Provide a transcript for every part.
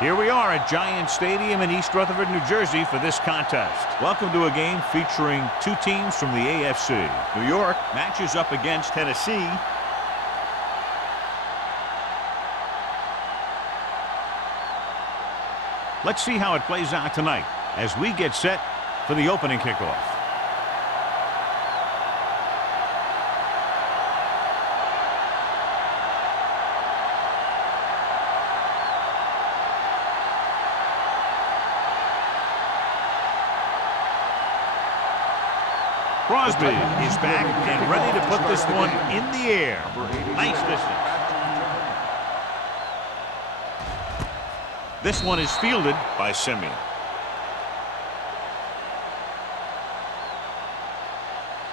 Here we are at Giant Stadium in East Rutherford, New Jersey for this contest. Welcome to a game featuring two teams from the AFC. New York matches up against Tennessee. Let's see how it plays out tonight as we get set for the opening kickoff. Crosby is back and ready to put this one in the air. Nice distance. This one is fielded by Simeon.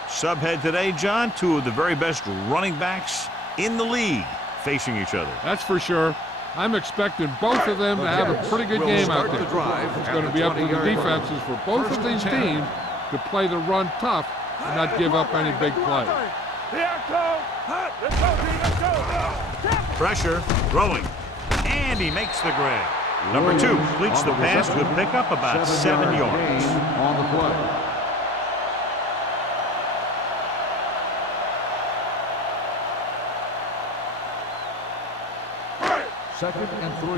Subhead today, John, two of the very best running backs in the league facing each other. That's for sure. I'm expecting both of them to have a pretty good game out there. It's going to be up to the defenses for both of these teams to play the run tough and not give up any big plays. Pressure, throwing, and he makes the grab. Number 2 completes the pass to pick up about 7 yards. On the play. Second and 3.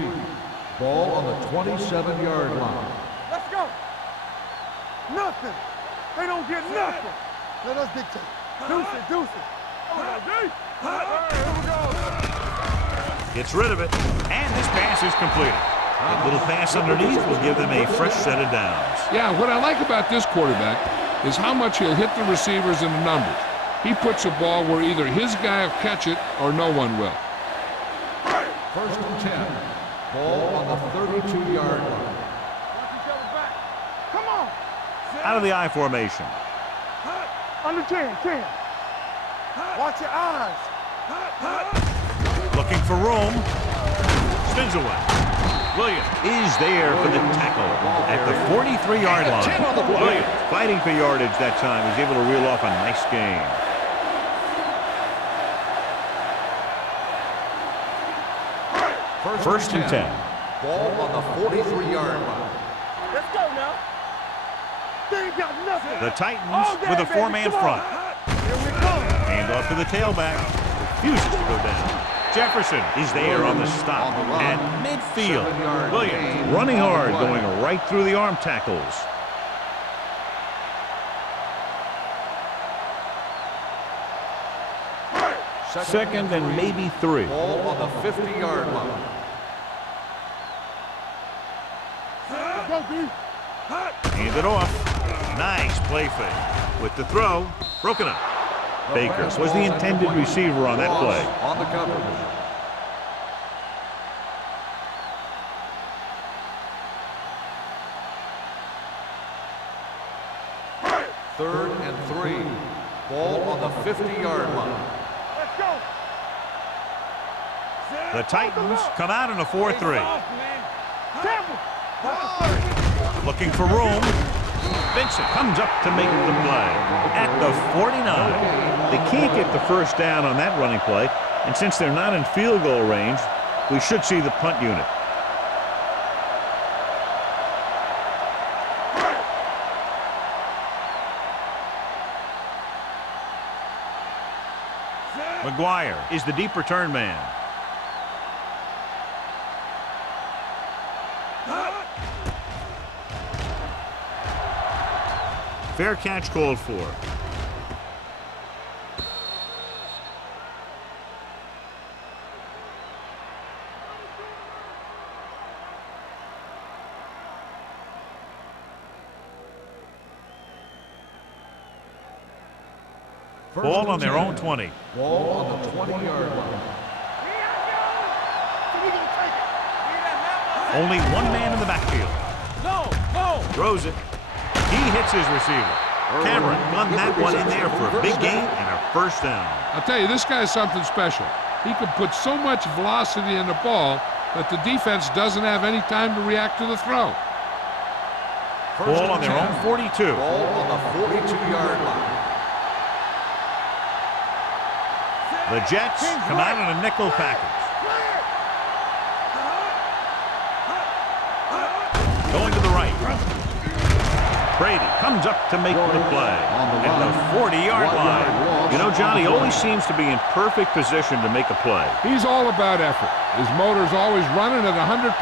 Ball on the 27-yard line. Let's go. Nothing. They don't get nothing. Let us dictate. Deuce it, deuce it. Here we go. Gets rid of it, and this pass is completed. That little pass underneath will give them a fresh set of downs. Yeah, what I like about this quarterback is how much he'll hit the receivers in the numbers. He puts a ball where either his guy will catch it or no one will. First and 10. Ball on the 32-yard line. Come on. Out of the I formation. Under 10. Watch your eyes. Looking for room. Spins away. Williams is there for the tackle at the 43-yard line. Williams fighting for yardage that time. He's able to reel off a nice gain. First and 10. Ball on the 43-yard line. Let's go now. They ain't got nothing. The Titans with a 4-man front. Here we go. Hand off to the tailback. Refuses to go down. Jefferson is there on the stop at midfield. Williams running hard, going right through the arm tackles. Second and maybe 3. Ball on the 50-yard line. Hand it off. Nice play fake. With the throw, broken up. Baker was the intended receiver on that play. On the coverage. Third and 3. Ball on the 50-yard line. Let's go. The Titans come out in a 4-3. Looking for room. Vincent comes up to make the play at the 49. They can't get the first down on that running play, and since they're not in field goal range, we should see the punt unit. McGuire is the deep return man. Fair catch called for. Ball on their own 20. Ball on the 20-yard line. Only one man in the backfield. Throws it. He hits his receiver. Cameron won that one in there for a big gain and a first down. I'll tell you, this guy's something special. He can put so much velocity in the ball that the defense doesn't have any time to react to the throw. Ball on their own 42. Ball on the 42-yard line. The Jets come out in a nickel package. Going to the right. Brady comes up to make the play at the 40-yard line. You know, John, he always seems to be in perfect position to make a play. He's all about effort. His motor's always running at 100%,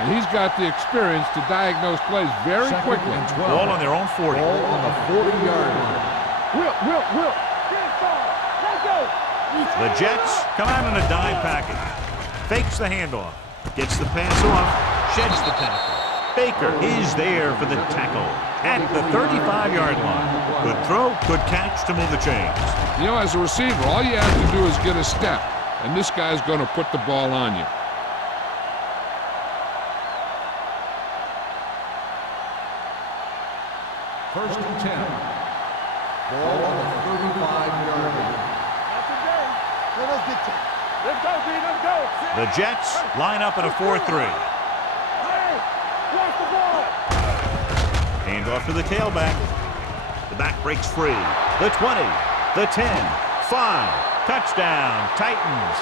and he's got the experience to diagnose plays very quickly. Ball on their own 40. Ball on the 40-yard line. Will. Let's go. The Jets come out in a dime package. Fakes the handoff. Gets the pass off. Sheds the tackle. Baker is there for the tackle at the 35-yard line. Good throw, good catch to move the chains. You know, as a receiver, all you have to do is get a step, and this guy's going to put the ball on you. First and 10. Ball on the 35-yard line. Not today. Let us dictate. Let's go, B. Let's go. The Jets line up in a 4-3. Hey, watch the ball. Hand off to the tailback. The back breaks free. The 20, the 10, 5. Touchdown, Titans.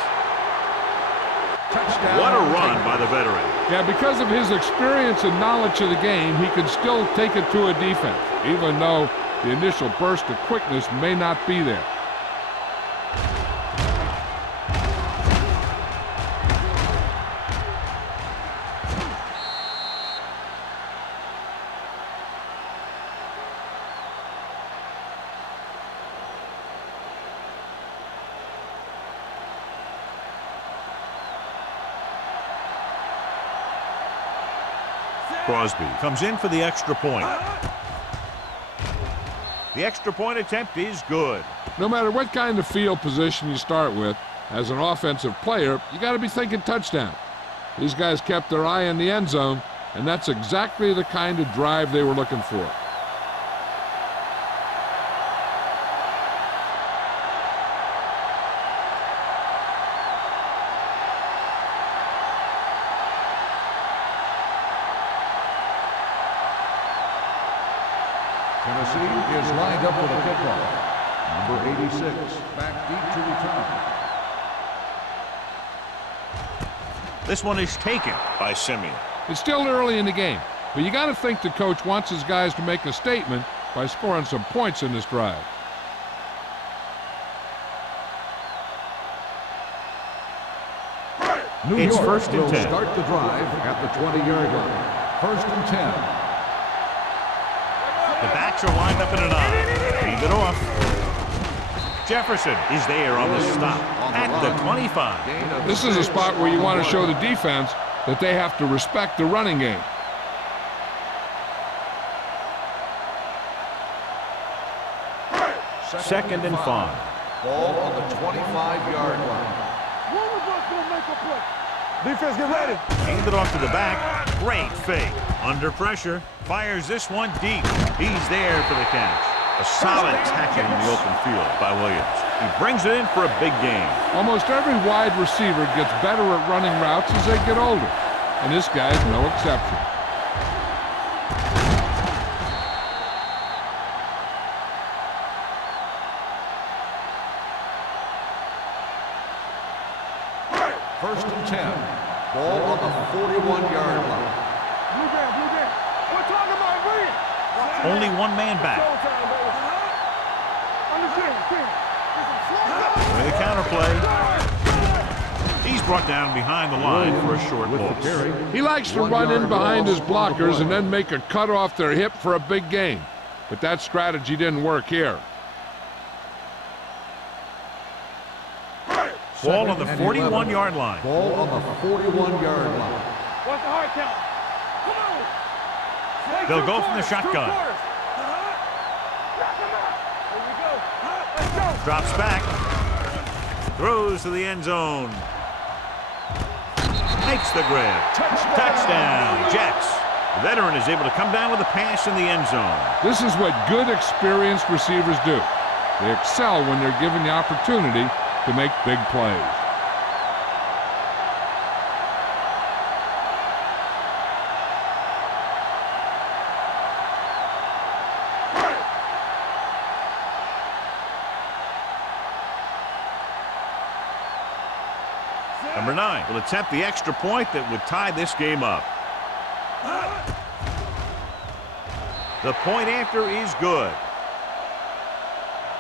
Touchdown. What a run by the veteran. Yeah, because of his experience and knowledge of the game, he can still take it to a defense, even though the initial burst of quickness may not be there. Crosby comes in for the extra point. The extra point attempt is good. No matter what kind of field position you start with, as an offensive player, you got to be thinking touchdown. These guys kept their eye on the end zone, and that's exactly the kind of drive they were looking for. Tennessee is lined up with a kickoff. Number 86, back deep to return. This one is taken by Simeon. It's still early in the game, but you got to think the coach wants his guys to make a statement by scoring some points in this drive. New It's York first and will 10. start the drive at the 20-yard line. First and 10. The backs are lined up in an eye. Leave it off. Jefferson is there on the stop at the 25. This is a spot where you want to show the defense that they have to respect the running game. Second and 5. Ball on the 25-yard line. One of us gonna make a play. Defense, get ready. Hand it off to the back. Great fake. Under pressure. Fires this one deep. He's there for the catch. A solid tackle in the open field by Williams. He brings it in for a big game. Almost every wide receiver gets better at running routes as they get older, and this guy's no exception. First and 10. Ball on the 41-yard line. Blue game. We're talking about read. Only one man back. With a counterplay. He's brought down behind the line for a short loss. He likes to run in behind his blockers and then make a cut off their hip for a big gain. But that strategy didn't work here. Ball on the 41-yard line. Ball on the 41-yard line. What's the hard count? Come on. They'll go from the shotgun. Drops back. Throws to the end zone. Makes the grab. Touchdown, Jets. The veteran is able to come down with a pass in the end zone. This is what good, experienced receivers do. They excel when they're given the opportunity to make big plays. Number 9 will attempt the extra point that would tie this game up. The point after is good.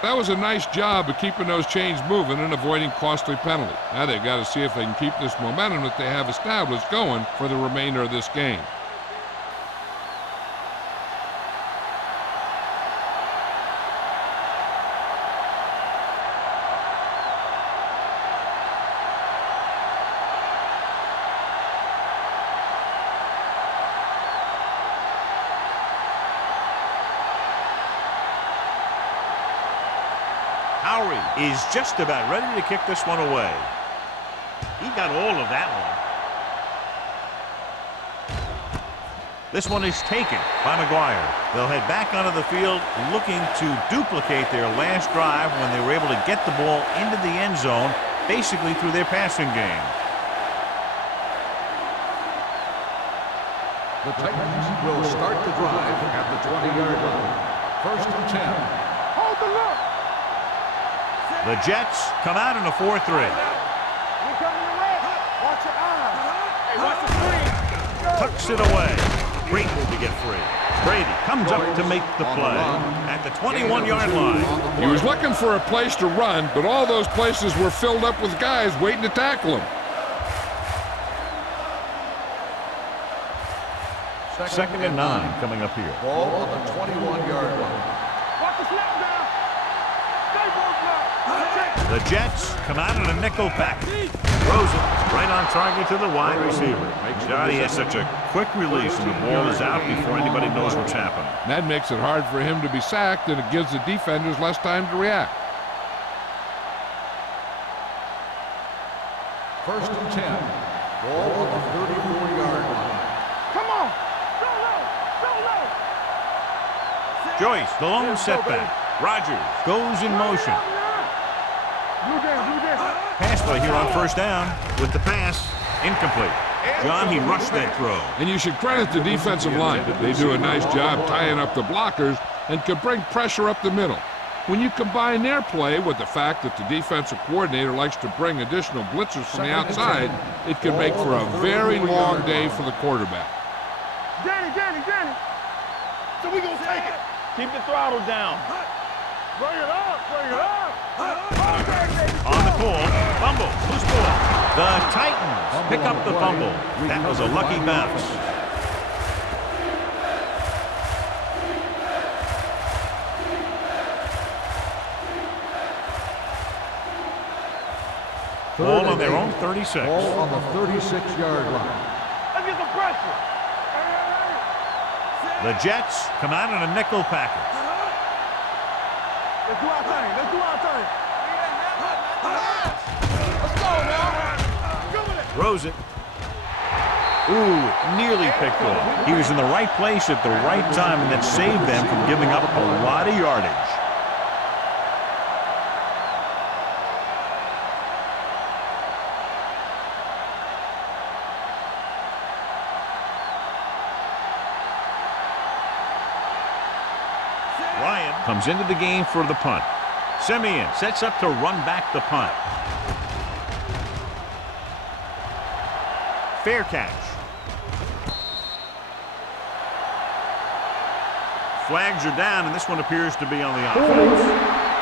That was a nice job of keeping those chains moving and avoiding costly penalties. Now they've got to see if they can keep this momentum that they have established going for the remainder of this game. Is just about ready to kick this one away. He got all of that one. This one is taken by McGuire. They'll head back onto the field looking to duplicate their last drive when they were able to get the ball into the end zone, basically through their passing game. The Titans will start the drive at the 20-yard line. 1st and 10. Hold the look. The Jets come out in a 4-3. You're coming to red. Watch your eyes. Hey, watch the screen. Tucks it away. Green to get free. Brady comes up to make the play at the 21-yard line. He was looking for a place to run, but all those places were filled up with guys waiting to tackle him. Second and 9 coming up here. Ball on the 21-yard line. Watch the snap down. Stay both now. The Jets come out in a nickel pack. Throws it right on target to the wide receiver. Johnny has such a quick release and the ball is out before anybody knows what's happened. That makes it hard for him to be sacked, and it gives the defenders less time to react. 1st and 10. Ball on the 34-yard line. Come on. Go low. Go low. Joyce, the lone setback. Rogers goes in motion. Blue down. Pass play here on 1st down with the pass. Incomplete. John, he rushed that throw. And you should credit the defensive line. They do a nice job tying up the blockers and can bring pressure up the middle. When you combine their play with the fact that the defensive coordinator likes to bring additional blitzers from the outside, it can make for a very long day for the quarterback. Danny. So we gonna take it. Keep the throttle down. Bring it up. On the call, fumble, loose ball. The Titans pick up the fumble. That was a lucky bounce. Ball on their own 36. Ball on the 36-yard line. Let's get some pressure. The Jets come out in a nickel package. Let's do our thing. Throws it. Ooh, nearly picked off. He was in the right place at the right time, and that saved them from giving up a lot of yardage. Ryan comes into the game for the punt. Simeon sets up to run back the punt. Fair catch. Flags are down, and this one appears to be on the offense.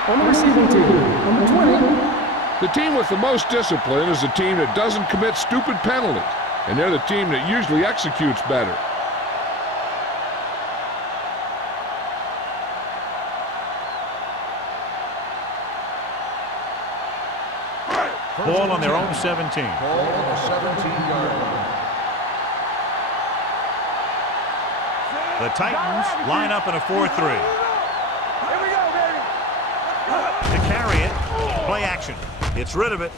On the receiving team, number 20. The team with the most discipline is the team that doesn't commit stupid penalties, and they're the team that usually executes better. Ball on their own 17. Ball on the 17-yard line. The Titans line up in a 4-3. Here we go, baby. To carry it, play action. Gets rid of it.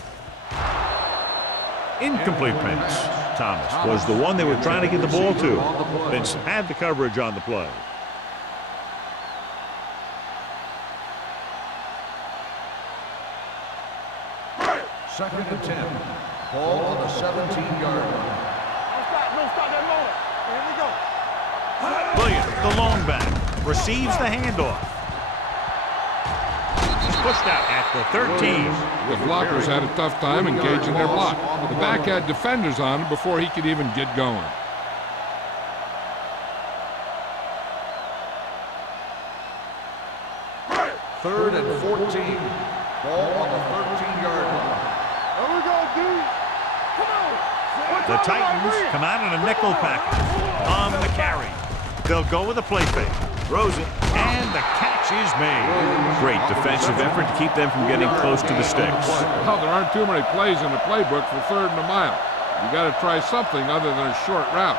Incomplete pass. Thomas was the one they were trying to get the ball to. Vince had the coverage on the play. Second and 10. Ball on the 17-yard line. Don't stop that moment. Here we go. Williams, the lone back, receives the handoff. He's pushed out at the 13. The blockers had a tough time engaging their block. The back had defenders on him before he could even get going. 3rd and 14. Ball on the 13-yard line. There we go, D. Come on. The Titans come out in a nickel package on the carry. They'll go with a play fake. Throws it, and the catch is made. Great defensive effort to keep them from getting close to the sticks. Well, there aren't too many plays in the playbook for 3rd and a mile. You got to try something other than a short route.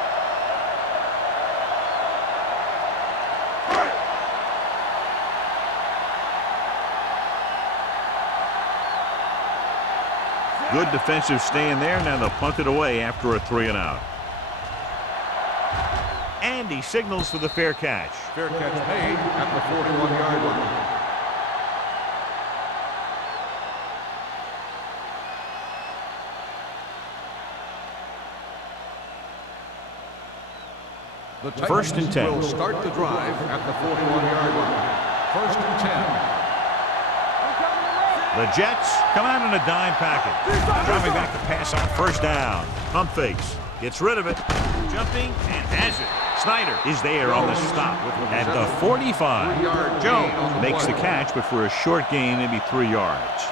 Good defensive stand there. Now they'll punt it away after a 3-and-out. And he signals for the fair catch. Fair catch made at the 41-yard line. The Titans 1st and 10. will start the drive at the 41-yard line. 1st and 10. The Jets come out in a dime package. Dropping back to pass on 1st down. Pump fakes. Gets rid of it. Jumping and has it. Snyder is there on the stop at the 45. Jones makes the catch, but for a short gain, maybe 3 yards.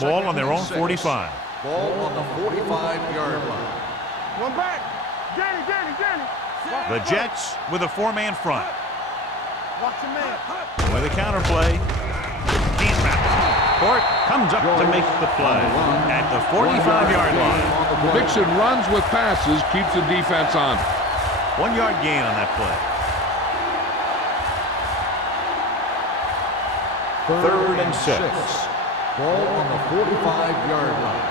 Ball on their own 45. Ball on the 45-yard line. One back. Danny. The Jets with a 4-man front. Watch your man. With a counterplay. Can't wrap it. Court comes up to make the play at the 45-yard line. Mixing runs with passes keeps the defense on. 1-yard gain on that play. 3rd and 6. Ball on the 45-yard line.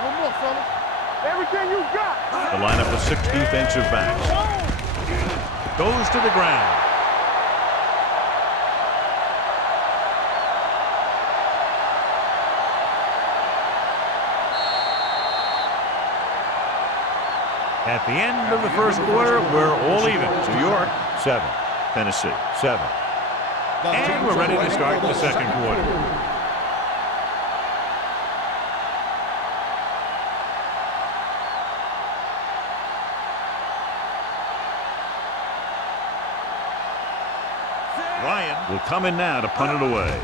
One more, fella. Everything you got. The lineup of 6 defensive backs. Goes to the ground. At the end of the 1st quarter, we're all even. New York, 7. Tennessee, 7. And we're ready to start the 2nd quarter. Ryan will come in now to punt it away.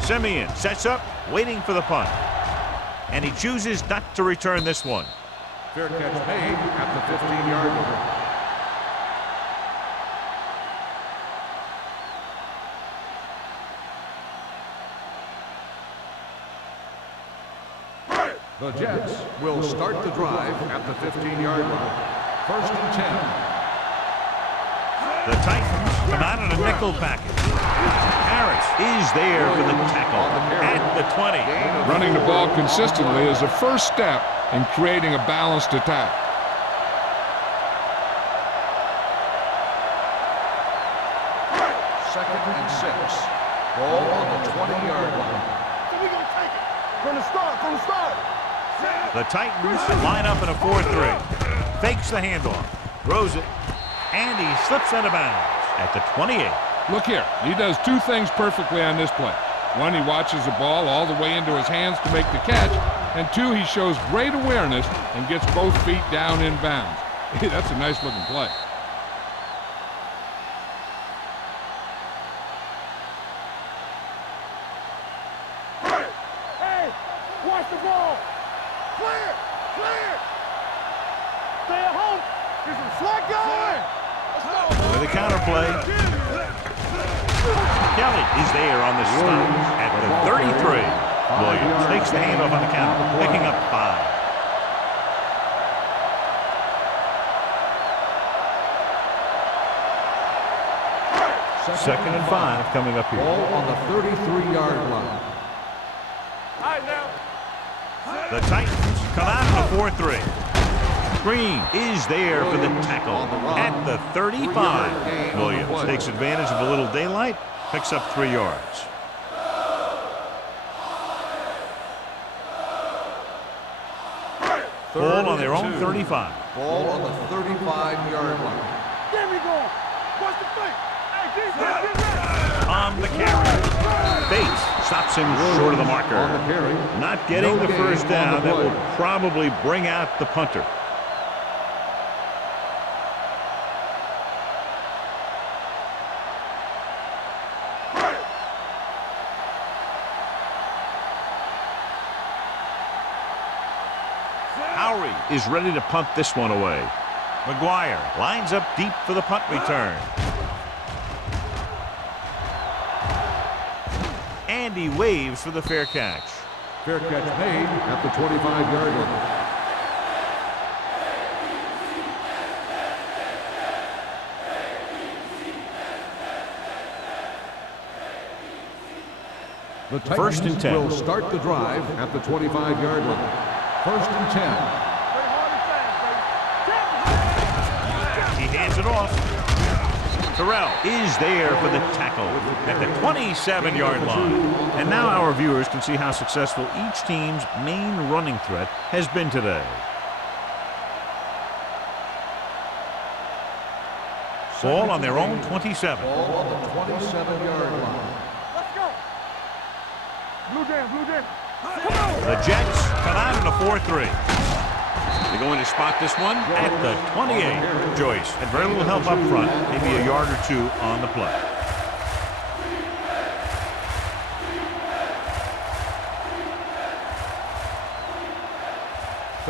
Simeon sets up, waiting for the punt. And he chooses not to return this one. Fair catch made at the 15-yard line. The Jets will start the drive at the 15-yard line. 1st and 10. The Titans come out in a nickel package. Harris is there for the tackle at the 20. Running the ball consistently is the first step in creating a balanced attack. Second and 6. Ball on the 20-yard line. So we gonna take it. From the start. The Titans line up in a 4-3. Fakes the handoff. Throws it. And he slips out of bounds at the 28. Look here, he does 2 things perfectly on this play. 1, he watches the ball all the way into his hands to make the catch, and 2, he shows great awareness and gets both feet down in bounds. Hey, that's a nice looking play. Hey, watch the ball. Clear. Stay at home. There's some slack going. With a counterplay. Kelly is there on the stop at the 33. Williams takes the handoff on the counter, picking up 5. Second and 5 coming up here. Ball on the 33-yard line. All right, now. The Titans come out in a 4-3. Green is there for the tackle at the 35. Williams takes advantage of a little daylight, picks up 3 yards. Ball on their own 35. Ball on the 35-yard line. There we go. Watch the fake. Hey, get ready. On the carry. Bates stops him short of the marker. On the carry. Not getting the first down. That will probably bring out the punter. Howery is ready to punt this one away. McGuire lines up deep for the punt return. And he waves for the fair catch. Fair catch made at the 25-yard line. The Titans First and 10. will start the drive at the 25-yard line. First and 10. He hands it off. Terrell is there for the tackle at the 27-yard line. And now our viewers can see how successful each team's main running threat has been today. Ball on their own 27. Ball on the 27-yard line. Let's go. Blue jam, blue jam. Come on. The Jets come out in a 4-3. They're going to spot this one at the 28. Joyce had very little help up front, maybe a yard or two on the play.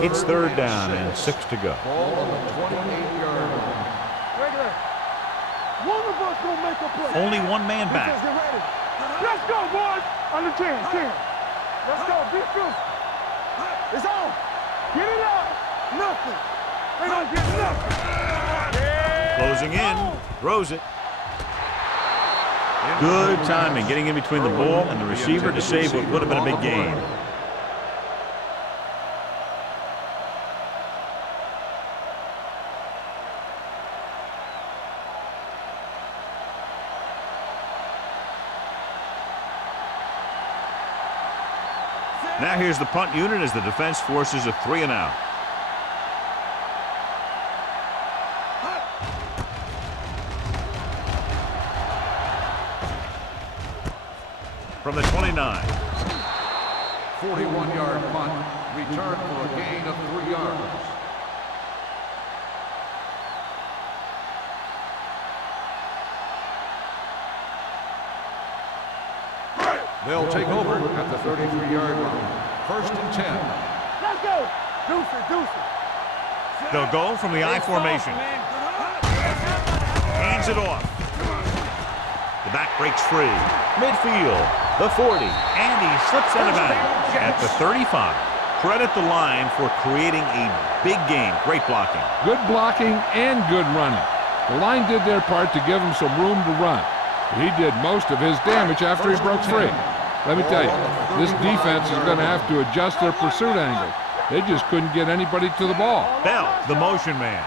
It's third down and 6 to go. Ball on the 28-yard line. Regular. One of us gonna make a play. Only one man Defense, back. get ready. Let's go, boys. On the 10, 10. Let's go. Be true. It's on. Get it out. Nothing. They don't get nothing. Closing in, throws it. Good timing, getting in between the ball and the receiver to save what would have been a big gain. Now here's the punt unit as the defense forces a 3-and-out. From the 29. 41-yard punt. Return for a gain of 3 yards. They'll take over at the 33-yard line. First and 10. Let's go. Deuce it, deuce it. They'll go from the I formation. Hands it off. The back breaks free. Midfield, the 40, and he slips out of bounds at the 35. Credit the line for creating a big game. Great blocking. Good blocking and good running. The line did their part to give him some room to run. He did most of his damage after he broke free. Let me tell you, this defense is going to have to adjust their pursuit angle. They just couldn't get anybody to the ball. Bell, the motion man.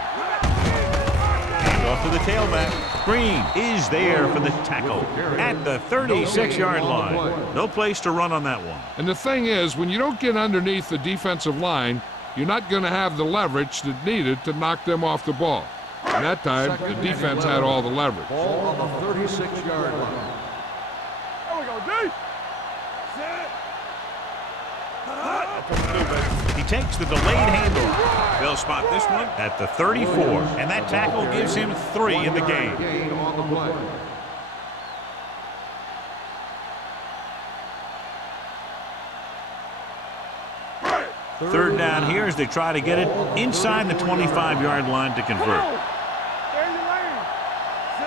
Hand off to the tailback. Green is there for the tackle at the 36-yard line. No place to run on that one. And the thing is, when you don't get underneath the defensive line, you're not going to have the leverage that's needed to knock them off the ball. And that time, the defense had all the leverage. Ball on the 36-yard line. There we go, D. He takes the delayed handoff. They'll spot this one at the 34, and that tackle gives him 3 in the game. Gain on the play. Third down here as they try to get it inside the 25-yard line to convert. There's your lane.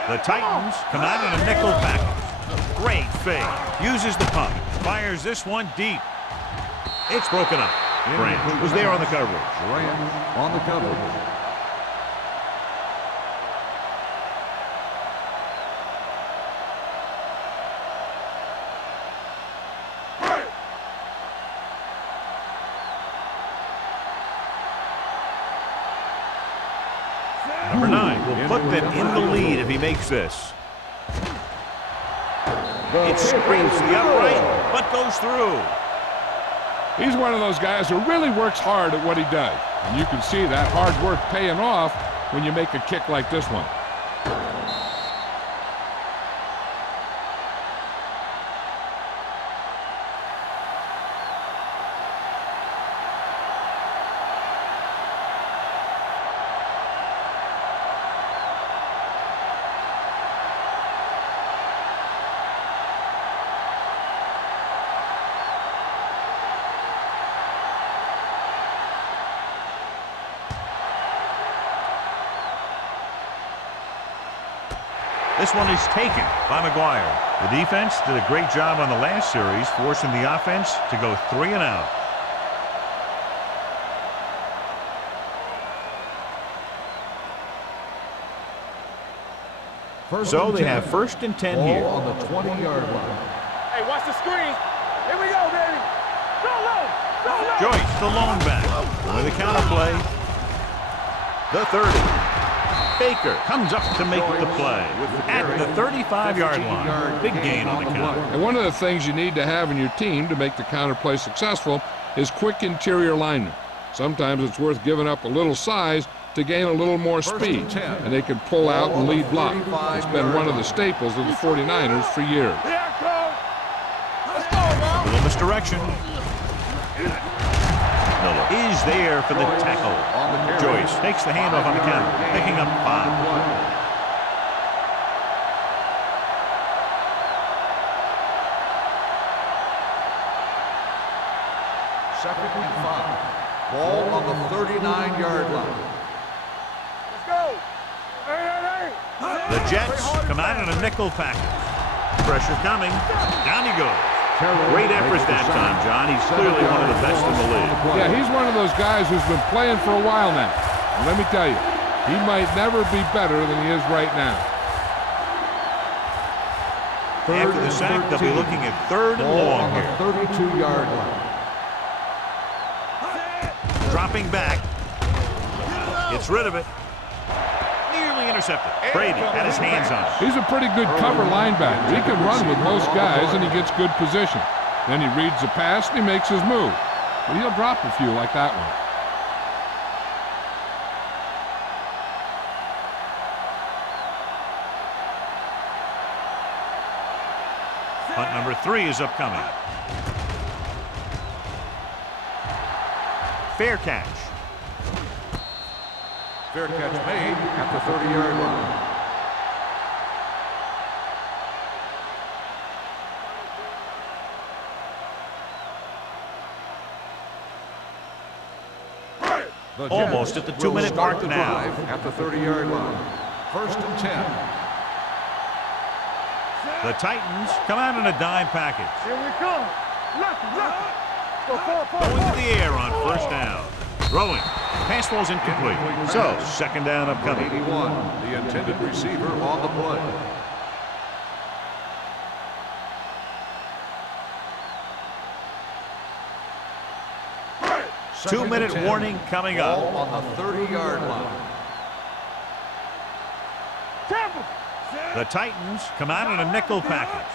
The Titans come out in a nickel package. Great fake. Uses the pump. Fires this one deep. It's broken up. Branch was there on the coverage. Branch on the coverage. Number 9 will put them in the lead if he makes this. It scrapes the upright, but goes through. He's one of those guys who really works hard at what he does. And you can see that hard work paying off when you make a kick like this one. This one is taken by McGuire. The defense did a great job on the last series, forcing the offense to go 3 and out. So they have 1st and 10 here. Ball on the 20-yard line. Hey, watch the screen. Here we go, baby. Go low. Go low. Joyce, the lone back. With the counter play. The 30. Baker comes up to make the play at the 35-yard line. Big gain on the counter. And one of the things you need to have in your team to make the counter play successful is quick interior linemen. Sometimes it's worth giving up a little size to gain a little more speed, and they can pull out and lead block. It's been one of the staples of the 49ers for years. A little misdirection. Miller is there for the tackle. Joyce takes the handoff on the counter, picking up 5. Second and 5. Ball on the 39-yard line. Let's go. Hey. The Jets come out in a nickel package. Pressure coming. Down he goes. Great efforts that time, John. He's clearly one of the best in the league. Yeah, he's one of those guys who's been playing for a while now. And let me tell you, he might never be better than he is right now. After the sack, they'll be looking at 3rd and long on the here. 32-yard line. Dropping back. Gets rid of it. Nearly intercepted. Brady had his hands on it. He's a pretty good cover linebacker. He can run with most guys, and he gets good position. Then he reads the pass, and he makes his move. But he'll drop a few like that one. Punt number 3 is upcoming. Fair catch. Fair catch made at the 30-yard line. Almost at the 2-minute mark now. At the 30-yard line. 1st and 10. The Titans come out in a dime package. Here we come. Left. Going to the air on 1st down. Throwing. Pass falls incomplete. So, 2nd down upcoming. 81, the intended receiver on the play. Two-minute warning coming up. Ball on the 30-yard line. The Titans come out in a nickel package.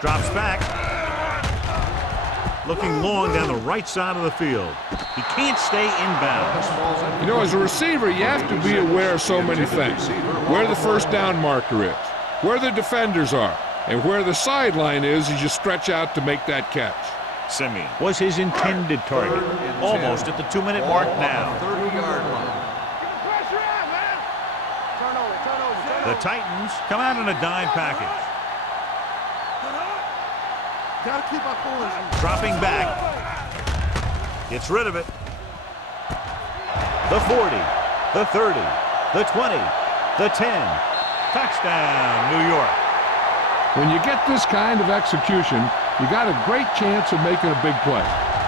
Drops back. Looking long down the right side of the field. He can't stay inbounds. You know, as a receiver, you have to be aware of so many things. Where the 1st down marker is, where the defenders are, and where the sideline is as you stretch out to make that catch. Simeon was his intended target. Almost at the 2-minute mark now. 30-yard line. The Titans come out in a dime package. Gotta keep our cool. Dropping back. Gets rid of it. The 40, the 30, the 20, the 10. Touchdown, New York. When you get this kind of execution, you got a great chance of making a big play.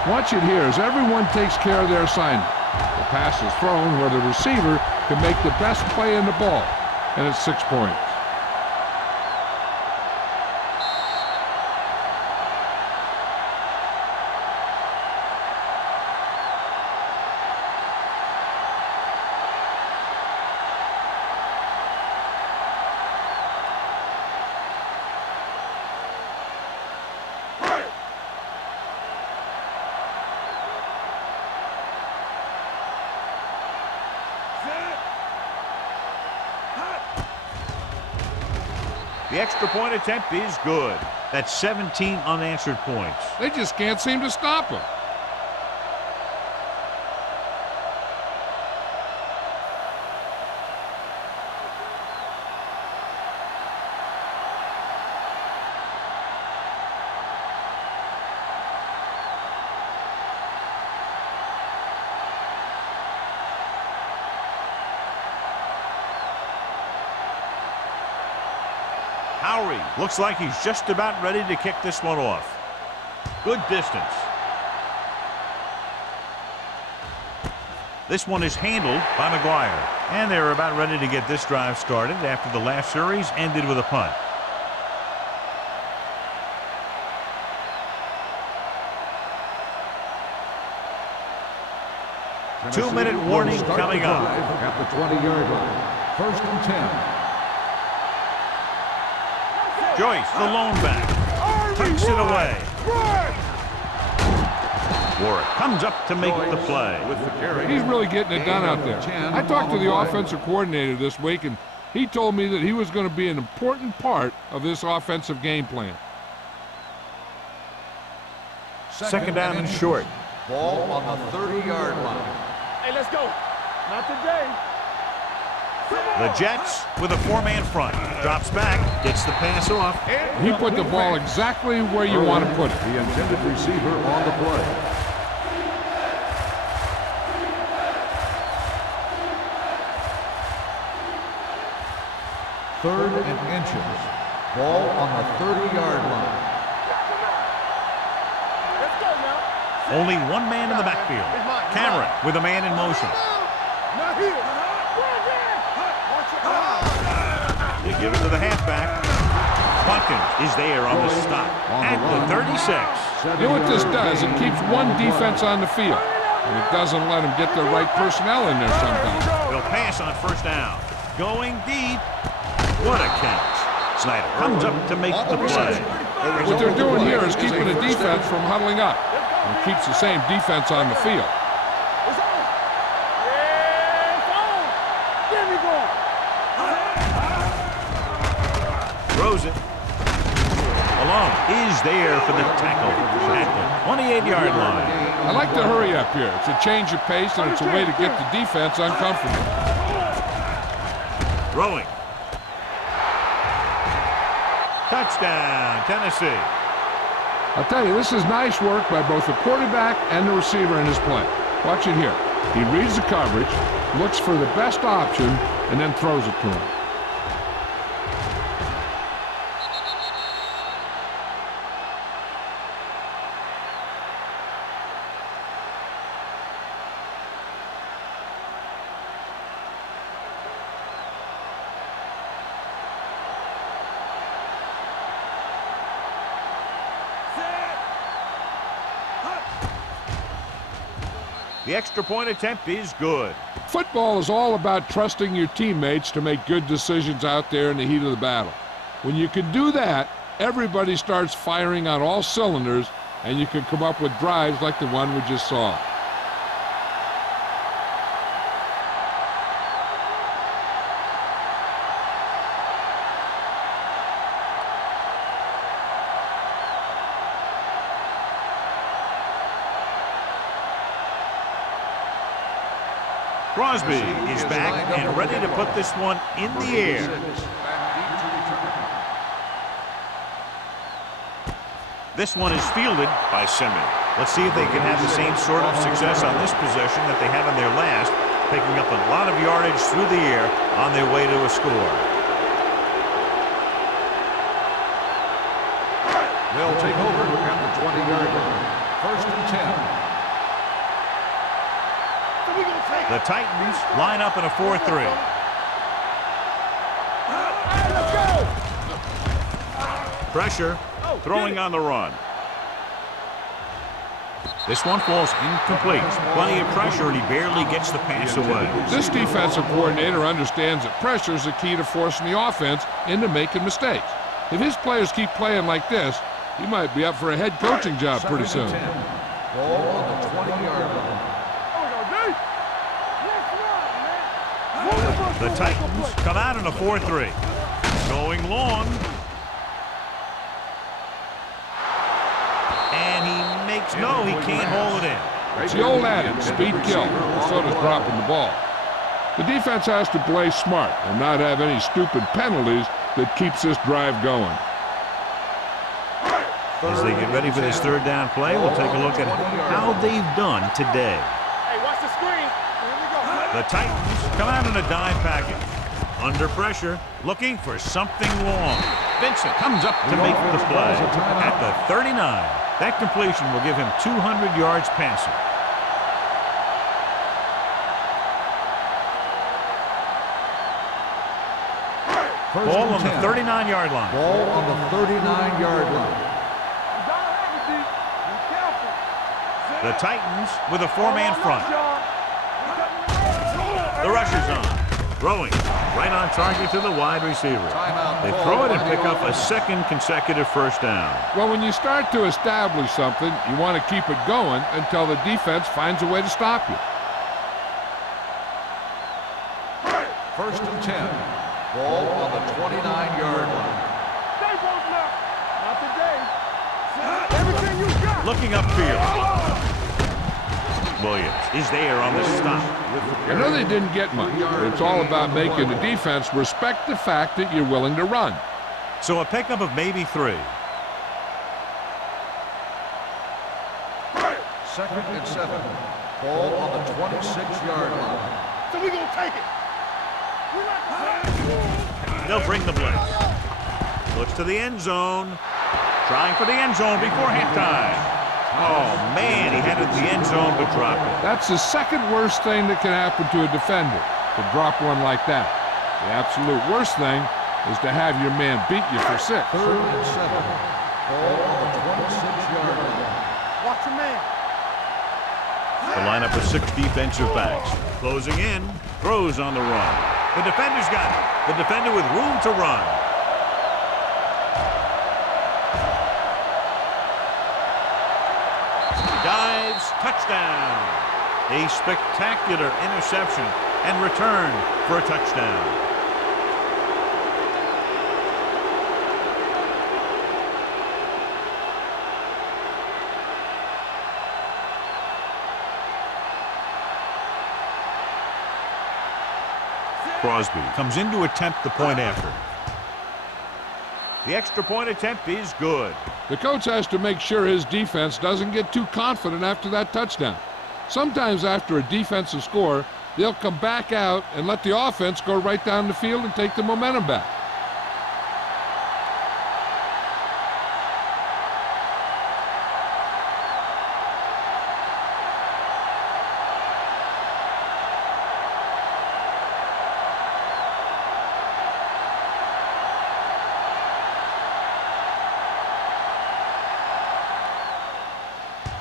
Watch it here as everyone takes care of their assignment. The pass is thrown where the receiver can make the best play in the ball, and it's 6 points. The extra point attempt is good. That's 17 unanswered points. They just can't seem to stop him. Lowry looks like he's just about ready to kick this one off. Good distance. This one is handled by McGuire. And they're about ready to get this drive started after the last series ended with a punt. Two-minute warning coming up. At the 20-yard line. First and 10. Joyce, the lone back, tucks it away. Warwick comes up to make the play. With the carry. He's really getting it done out there. I talked to the offensive coordinator this week, and he told me that he was going to be an important part of this offensive game plan. Second down and short. Ball on the 30-yard line. Hey, let's go. Not today. The Jets with a four-man front. Drops back, gets the pass off. He put the ball exactly where you want to put it. The intended receiver on the play. Third and inches. Ball on the 30-yard line. Let's go now. Only one man in the backfield. Cameron with a man in motion. Not here. They give it to the halfback. Watkins is there on the stop at the 36. You know what this does? It keeps one defense on the field, and it doesn't let them get the right personnel in there sometimes. They'll pass on first down. Going deep. What a catch. Snyder comes up to make the play. What they're doing here is keeping the defense from huddling up. And it keeps the same defense on the field. It's on. Yeah, it's on. Get me going. Throws it. Malone is there for the tackle at the 28-yard line. I like to hurry up here. It's a change of pace, and it's a way to get the defense uncomfortable. Throwing. Touchdown, Tennessee. I'll tell you, this is nice work by both the quarterback and the receiver in his play. Watch it here. He reads the coverage, looks for the best option, and then throws it to him. The extra point attempt is good. Football is all about trusting your teammates to make good decisions out there in the heat of the battle. When you can do that, everybody starts firing on all cylinders, and you can come up with drives like the one we just saw. Crosby is back and ready to put this one in the air. This one is fielded by Simmons. Let's see if they can have the same sort of success on this possession that they had on their last, picking up a lot of yardage through the air on their way to a score. They'll take over at the 20-yard line. First and 10. The Titans line up in a 4-3. Pressure, throwing on the run. This one falls incomplete. Plenty of pressure, and he barely gets the pass away. This defensive coordinator understands that pressure is the key to forcing the offense into making mistakes. If his players keep playing like this, he might be up for a head coaching job pretty soon. Ball on the 20-yard line. The Titans come out in a 4-3. Going long. And he makes, no, he can't hold it in. It's the old adage, speed kills, and so does dropping the ball. The defense has to play smart and not have any stupid penalties that keeps this drive going. As they get ready for this third down play, we'll take a look at how they've done today. Hey, watch the screen. Here we go. The Titans come out in a dime package. Under pressure, looking for something long. Vincent comes up to make the play at the 39. That completion will give him 200 yards passing. Ball on the 39-yard line. Ball on the 39-yard line. The Titans with a four-man front. The rusher's on. Throwing right on target to the wide receiver. They throw it and pick up a second consecutive first down. Well, when you start to establish something, you want to keep it going until the defense finds a way to stop you. First and 10. Ball on the 29-yard line. Not today. Everything you got. Looking upfield. Williams is there on the stop. I know they didn't get much, but it's all about making the defense respect the fact that you're willing to run. So a pickup of maybe 3. Second and 7. Ball on the 26-yard line. So we gonna take it. They'll bring the blitz. Looks to the end zone. Trying for the end zone before halftime. Oh, man, he had it in the end zone but dropped it. That's the second worst thing that can happen to a defender, to drop one like that. The absolute worst thing is to have your man beat you for 6. Third and 7. Ball on the 26-yard line. Watch your man. The lineup of 6 defensive backs. Closing in, throws on the run. The defender's got it. The defender with room to run. Dives, touchdown. A spectacular interception and return for a touchdown. Crosby comes in to attempt the point after. The extra point attempt is good. The coach has to make sure his defense doesn't get too confident after that touchdown. Sometimes after a defensive score, they'll come back out and let the offense go right down the field and take the momentum back.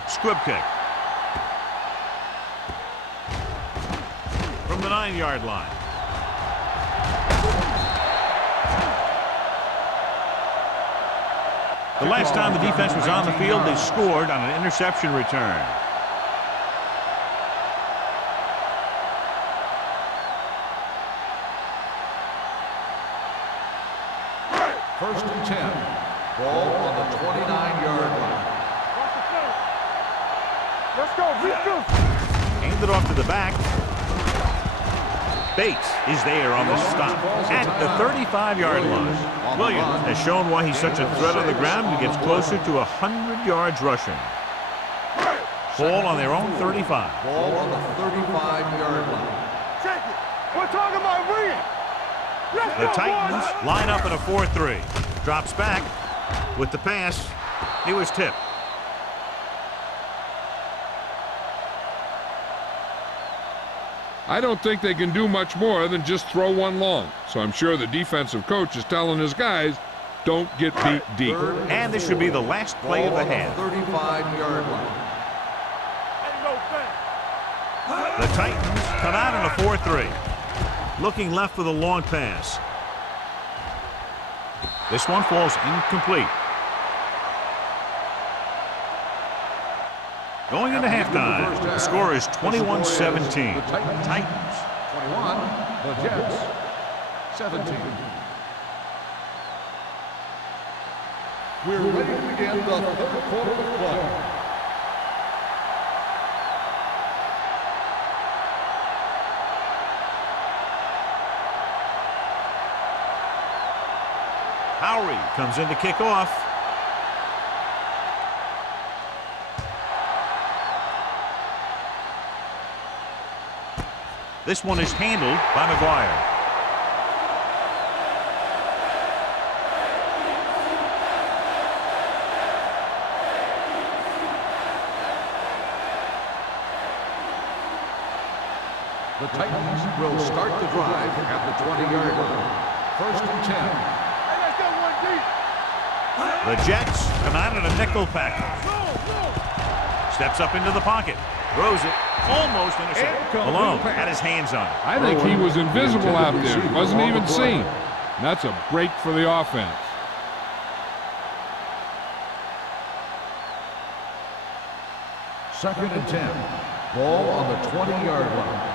Squib kick. From the 9-yard line. The last time the defense was on the field, they scored on an interception return. First and 10. Ball on the 29-yard line. Let's go. Hand it off to the back. Bates is there on the stop at the 35-yard line. Williams has shown why he's such a threat on the ground and gets closer to 100 yards rushing. Ball on their own 35. Ball on the 35-yard line. Take it. We're talking about win. The Titans line up in a 4-3. Drops back with the pass. He was tipped. I don't think they can do much more than just throw one long. So I'm sure the defensive coach is telling his guys, don't get beat deep. And this should be the last play of the half. 35-yard line. The Titans come out in a 4-3. Looking left for the long pass. This one falls incomplete. Going into halftime, the score is 21-17. Titans 21, the Jets 17. We're ready to begin the third quarter of play. Howery comes in to kick off. This one is handled by McGuire. The Titans will start the drive at the 20-yard line. First and 10. Hey, let's go one deep. The Jets come out in a nickel package. Steps up into the pocket. Throws it. Almost intercepted. Malone had his hands on it. I think he was invisible out there. He wasn't even seen. And that's a break for the offense. Second and 10. Ball on the 20-yard line.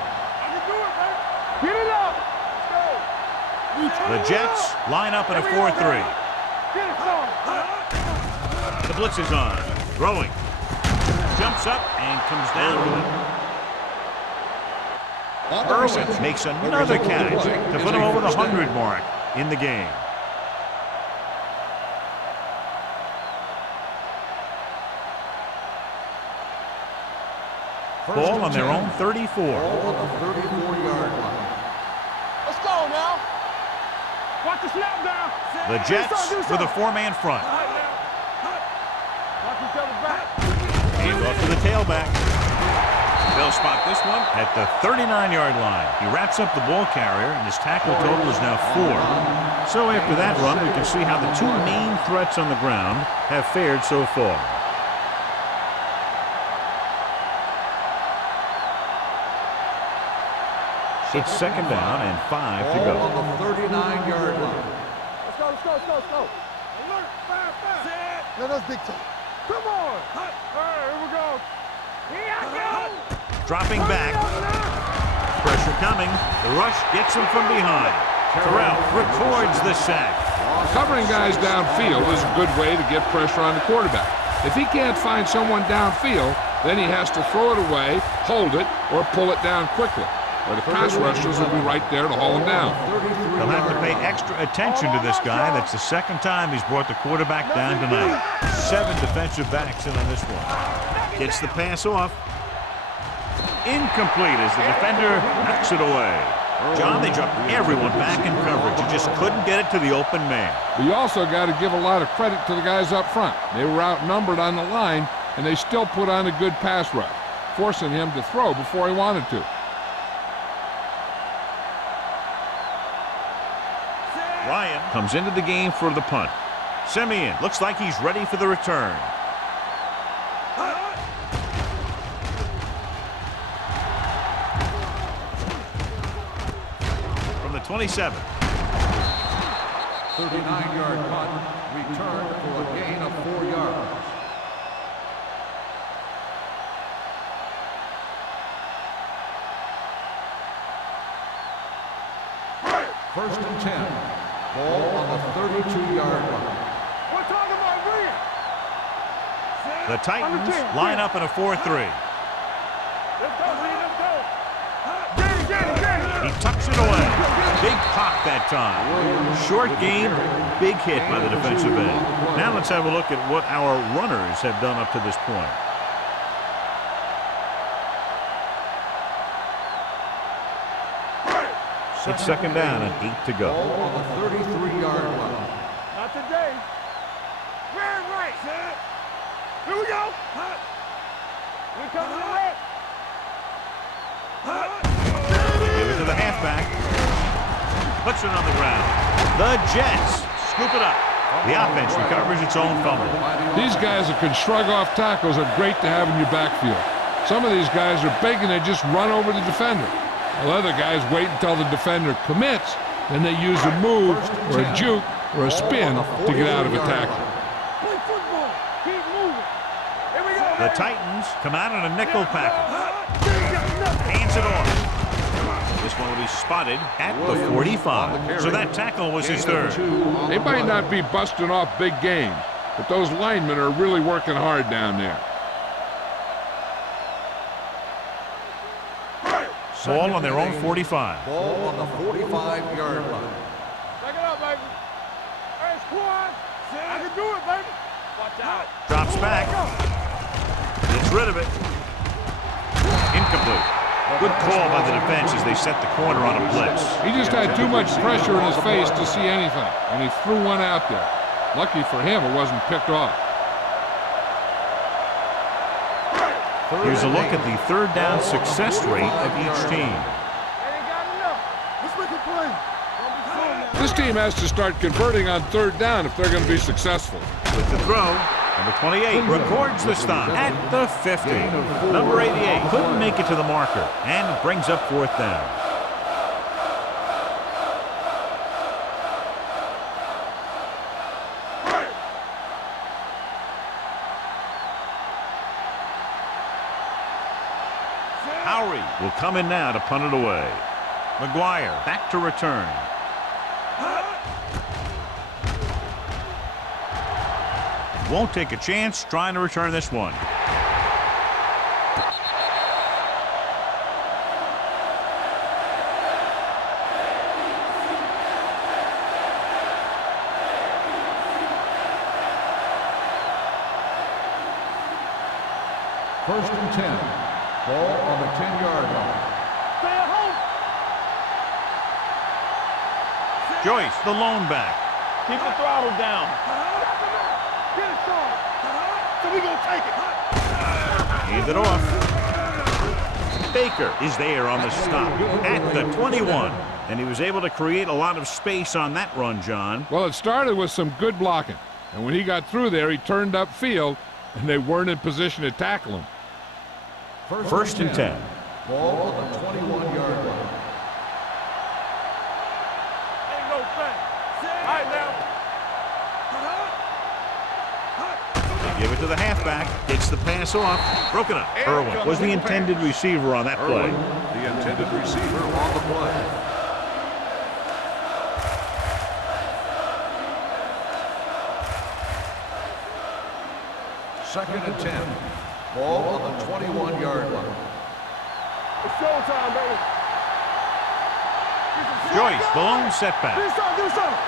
Get it up. The Jets line up in a 4-3. Get it started. The blitz is on. Throwing. Jumps up and comes down with it. Irwin makes another catch to put him over the 100 mark in the game. Ball on their own 34. Ball on the 34-yard line. Let's go now. Watch the snap down. The Jets with a 4-man front. Watch each other back. Hand off to the tailback. They'll spot this one at the 39-yard line. He wraps up the ball carrier, and his tackle total is now 4. So after that run, we can see how the two main threats on the ground have fared so far. It's second down and 5 to go. Ball on the 39-yard line. Let's go, let's go, let's go, let's go. Alert, fire, fire. Let us dictate. Come on. All right, here we go. Here I go. Dropping back. Pressure coming. The rush gets him from behind. Terrell records the sack. Covering guys downfield is a good way to get pressure on the quarterback. If he can't find someone downfield, then he has to throw it away, hold it, or pull it down quickly. Or the pass rushers will be right there to haul him down. They'll have to pay extra attention to this guy. That's the second time he's brought the quarterback down tonight. 7 defensive backs in on this one. Gets the pass off. Incomplete as the defender knocks it away. John, they dropped everyone back in coverage. You just couldn't get it to the open man. But you also got to give a lot of credit to the guys up front. They were outnumbered on the line, and they still put on a good pass rush, forcing him to throw before he wanted to. Ryan comes into the game for the punt. Simeon looks like he's ready for the return. From the 27. 39-yard punt, return for a gain of 4 yards. First and 10. Ball on the 32-yard line. We're talking about Green. The Titans line up in a 4-3. Let's go, Green, let's go. Get it. He tucks it away. Big pop that time. Short game, big hit by the defensive end. Now let's have a look at what our runners have done up to this point. It's second down and 8 to go. Ball on the 33-yard line. Not today. Very right. Here we go. We come to the left. Give it to the halfback. Puts it on the ground. The Jets scoop it up. The offense recovers its own fumble. These guys that can shrug off tackles are great to have in your backfield. Some of these guys are big and they just run over the defender. While other guys wait until the defender commits, then they use a move or a juke or a spin to get out of a tackle. Play football. Keep moving. Here we go. The Titans come out in a nickel package. Hands it off. This one will be spotted at the 45. So that tackle was his third. They might not be busting off big games, but those linemen are really working hard down there. Ball on their own 45. Ball on the 45-yard line. Back it up, baby. Hey, squad. I can do it, baby. Watch out. Drops back. Gets rid of it. Incomplete. Good call by the defense as they set the corner on a blitz. He just had too much pressure in his face to see anything, and he threw one out there. Lucky for him, it wasn't picked off. Here's a look at the third down success rate of each team. This team has to start converting on third down if they're going to be successful. With the throw, number 28 records the stop at the 50. Number 88 couldn't make it to the marker and brings up fourth down. Howry will come in now to punt it away. McGuire back to return. Won't take a chance trying to return this one. First and 10. Ball on the 10-yard line. Stay at home. Joyce, the lone back. Keep the throttle down. Get it, Sean. So we gonna take it. Hand it off. Baker is there on the stop at the 21. And he was able to create a lot of space on that run, John. Well, it started with some good blocking. And when he got through there, he turned upfield, and they weren't in position to tackle him. First and 10. Ball on the 21-yard line. Ain't no thing. All right, now. They give it to the halfback. Gets the pass off. Broken up. Irwin was the intended receiver on that play. The intended receiver on the play. Second and 10. Ball on the 21-yard line. It's showtime, baby. Joyce, the lone setback. Do something.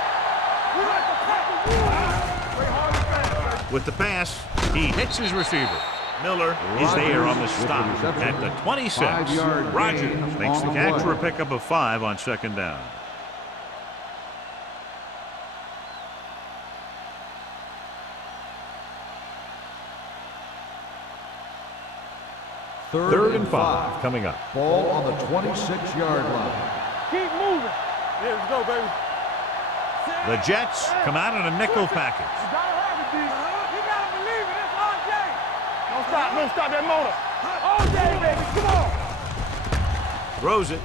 We like to pack the wood. With the pass, he hits his receiver. Miller is there on the stop at the 26. Rogers makes the catch for a pickup of 5 on second down. Third and 5 coming up. Ball on the 26-yard line. Keep moving. Here we go, baby. The Jets come out in a nickel package. You gotta have it, D. You gotta believe it. It's RJ. Don't stop that motor. RJ, baby, come on. Throws it.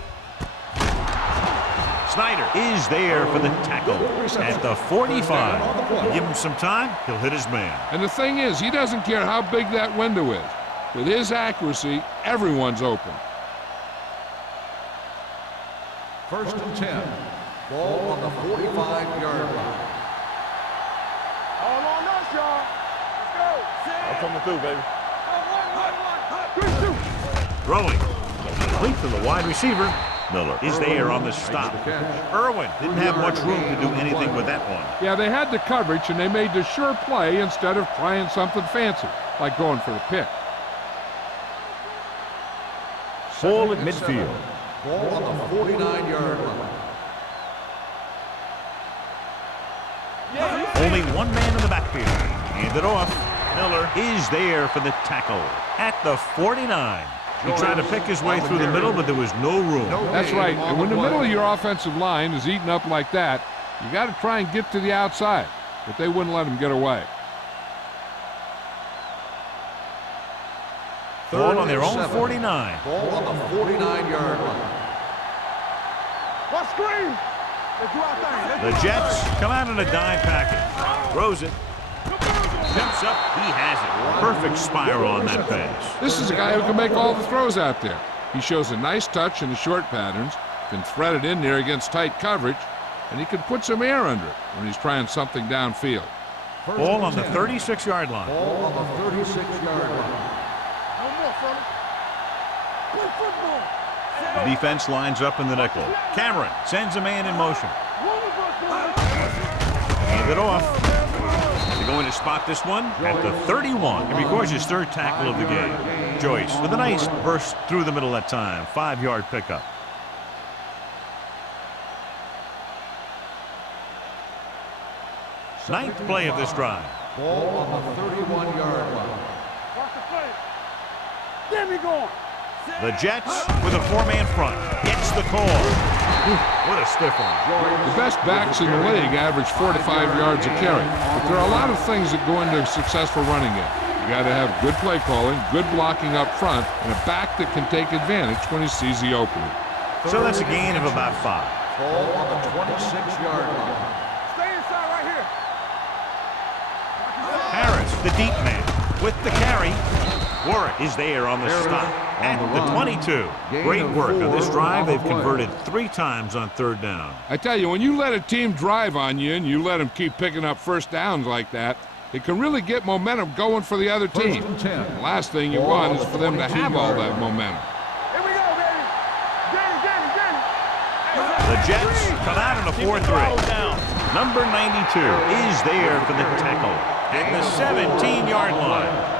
Snyder is there for the tackle at the 45. Give him some time, he'll hit his man. And the thing is, he doesn't care how big that window is. With his accuracy, everyone's open. First and 10. Ball on the 45-yard line. All on us, y'all. Let's go. I'm coming through, baby. Throwing. Complete to the wide receiver. Miller is there on the stop. Irwin didn't have much room to do anything with that one. Yeah, they had the coverage, and they made the sure play instead of trying something fancy, like going for the pick. Ball at midfield. Ball on the 49-yard line. Only one man in the backfield. Hand it off. Miller is there for the tackle at the 49. He tried to pick his way through the middle, but there was no room. That's right. And when the middle of your offensive line is eaten up like that, you got to try and get to the outside. But they wouldn't let him get away. Ball on their own 49. Ball on the 49-yard line. What screen? Let's do our thing. The Jets come out in a dime package. Throws it. Jumps up. He has it. Perfect spiral on that pass. This is a guy who can make all the throws out there. He shows a nice touch in the short patterns, can thread it in there against tight coverage, and he can put some air under it when he's trying something downfield. Ball on the 36-yard line. Ball on the 36-yard line. No more, fella. Play football. The defense lines up in the nickel. Cameron sends a man in motion. Hand it off. They're going to spot this one at the 31. He records his third tackle of the game. Joyce with a nice burst through the middle that time. 5-yard pickup. Ninth play of this drive. Ball on the 31-yard line. Watch the play. Get me going. The Jets with a 4-man front. Gets the call. What a stiff one. The best backs in the league average 45 yards a carry, but there are a lot of things that go into a successful running game. You got to have good play calling, good blocking up front, and a back that can take advantage when he sees the opening. So that's a gain of about 5. Ball on the 26-yard line. Stay inside right here. Harris, the deep man, with the carry. Warwick is there on the stop at the 22. Great work on this drive. They've converted 3 times on 3rd down. I tell you, when you let a team drive on you and you let them keep picking up first downs like that, it can really get momentum going for the other team. The last thing you want is for them to have all that momentum. Here we go, baby. Get it. The Jets come out in a 4-3. Number 92 is there for the tackle at the 17-yard line.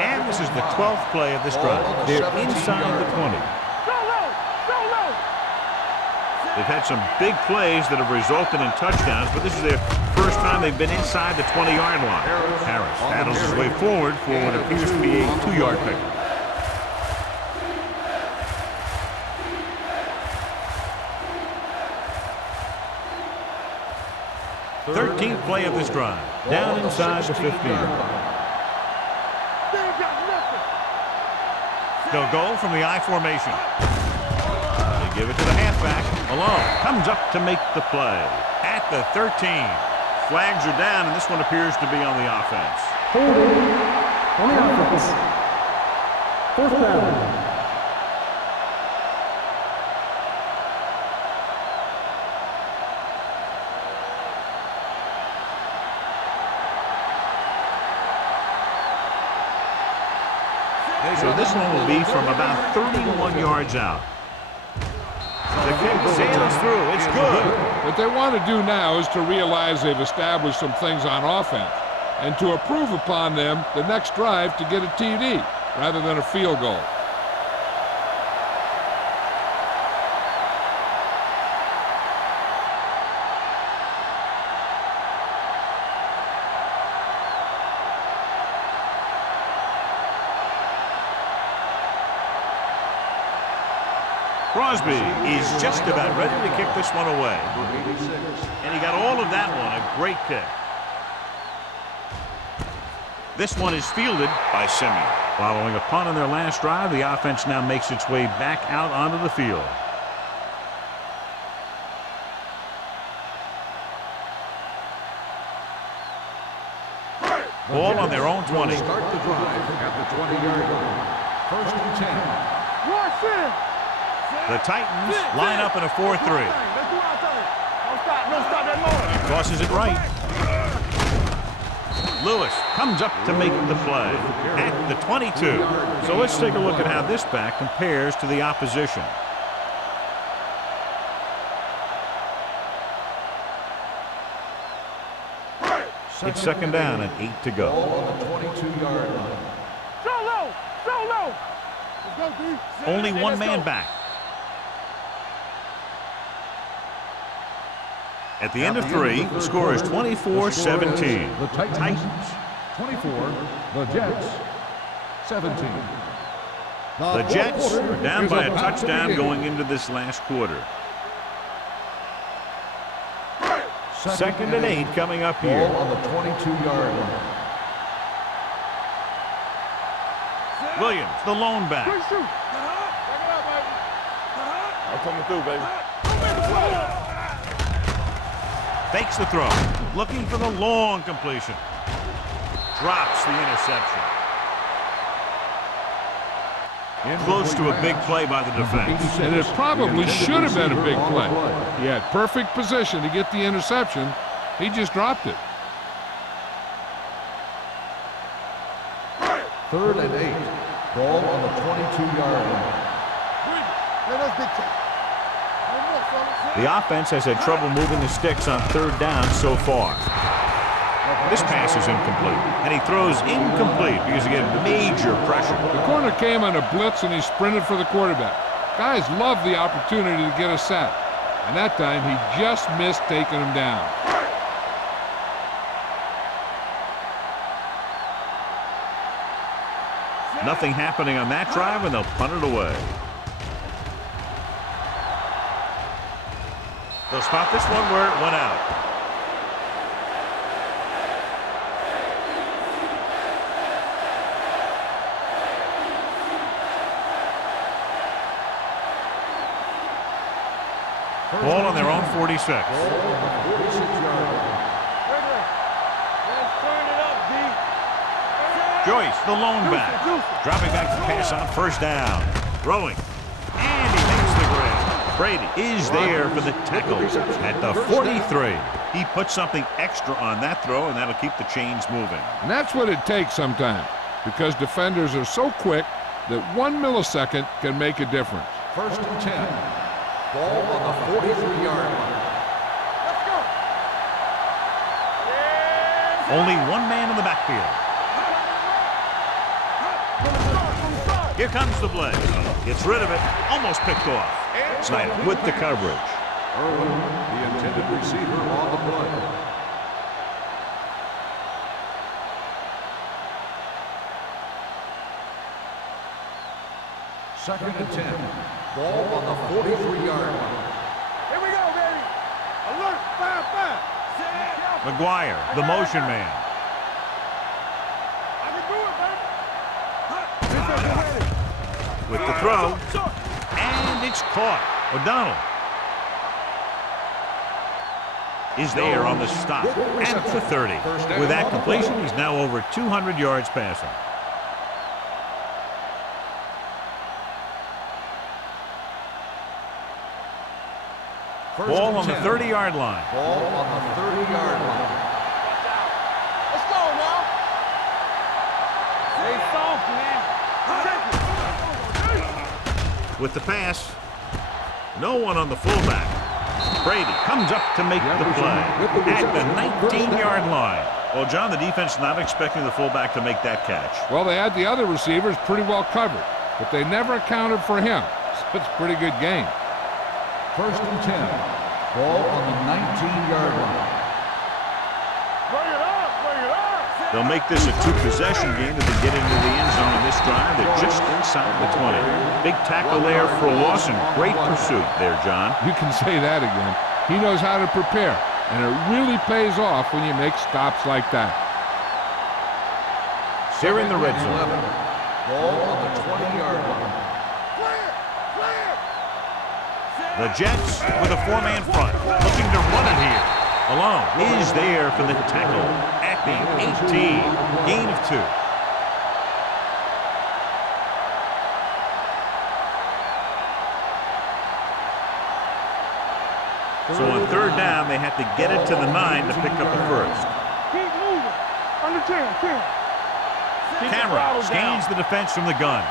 And this is the 12th play of this drive. They're inside the 20. They've had some big plays that have resulted in touchdowns, but this is their first time they've been inside the 20-yard line. Harris battles his way forward for what appears to be a 2-yard pickup. 13th play of this drive. Down inside the 15. They'll go from the I formation. They give it to the halfback. Malone comes up to make the play at the 13. Flags are down, and this one appears to be on the offense. Holding on the offense. 4th down. So this one will be from about 31 yards out. The kick sails through. It's good. What they want to do now is to realize they've established some things on offense and to improve upon them the next drive to get a TD rather than a field goal. Crosby is just about ready to kick this one away. And he got all of that one, a great kick. This one is fielded by Simeon. Following a punt on their last drive, the offense now makes its way back out onto the field. Ball on their own 20. Start the drive at the 20-yard line. 1st and 10. Rush in. The Titans line up in a 4-3. Let's do our thing. Don't stop that noise. Crosses it right. Lewis comes up to make the play at the 22. So let's take a look at how this back compares to the opposition. It's 2nd down and 8 to go. Ball on the 22-yard line. Solo. Let's go, D. Only one man back. At the end of 3, the score is 24-17. The Titans 24, the Jets 17. The Jets are down by a touchdown going into this last quarter. 2nd and 8 coming up here. Ball on the 22-yard line. Williams, the lone back. Quick shoot. I'm coming through, baby. Fakes the throw. Looking for the long completion. Drops the interception. Close to a big play by the defense. And it probably should have been a big play. He had perfect position to get the interception. He just dropped it. 3rd and 8. Ball on the 22-yard line. Let us dictate. No more, fellas. The offense has had trouble moving the sticks on 3rd down so far. This pass is incomplete, and he throws incomplete because he gets major pressure. The corner came on a blitz, and he sprinted for the quarterback. Guys love the opportunity to get a sack, and that time he just missed taking him down. Nothing happening on that drive, and they'll punt it away. They'll spot this one where it went out. Ball on their own 46. Joyce, the lone back, dropping back to pass on first down. Throwing, and he makes the grab. Brady is there for the tackle at the 43. He put something extra on that throw, and that'll keep the chains moving. And that's what it takes sometimes, because defenders are so quick that 1 millisecond can make a difference. First and 10. Ball on the 43-yard line. Let's go. Only one man in the backfield. Here comes the blitz. Gets rid of it. Almost picked off. Snyder with the coverage. Irwin, the intended receiver on the play. Second and 10. Ball on the 43-yard line. Here we go, baby. Alert, 5-5. McGuire, the motion man. I can do it, baby. With the throw. And it's caught. O'Donnell is there on the stop at the 30. With that completion, he's now over 200 yards passing. Ball on the 30-yard line. Ball on the 30-yard line. Let's go now. Stay soft, man. With the pass, no one on the fullback. Brady comes up to make the play at the 19-yard line. Well, John, the defense not expecting the fullback to make that catch. Well, they had the other receivers pretty well covered, but they never accounted for him. So it's a pretty good game. First and 10. Ball on the 19-yard line. Bring it up, bring it up. They'll make this a two-possession game as they get into the end zone in this drive. They're just inside the 20. Big tackle there for Lawson. Great pursuit there, John. You can say that again. He knows how to prepare, and it really pays off when you make stops like that. They're in the red zone. 11. Ball on the 20-yard line. Clear, clear. The Jets with a four-man front, looking to run it here. Alone is there for the tackle at the 18. Gain of 2. So on third down, they have to get it to the 9 to pick up the first. Keep moving. Under 10, 10. Camera scans the defense from the gun.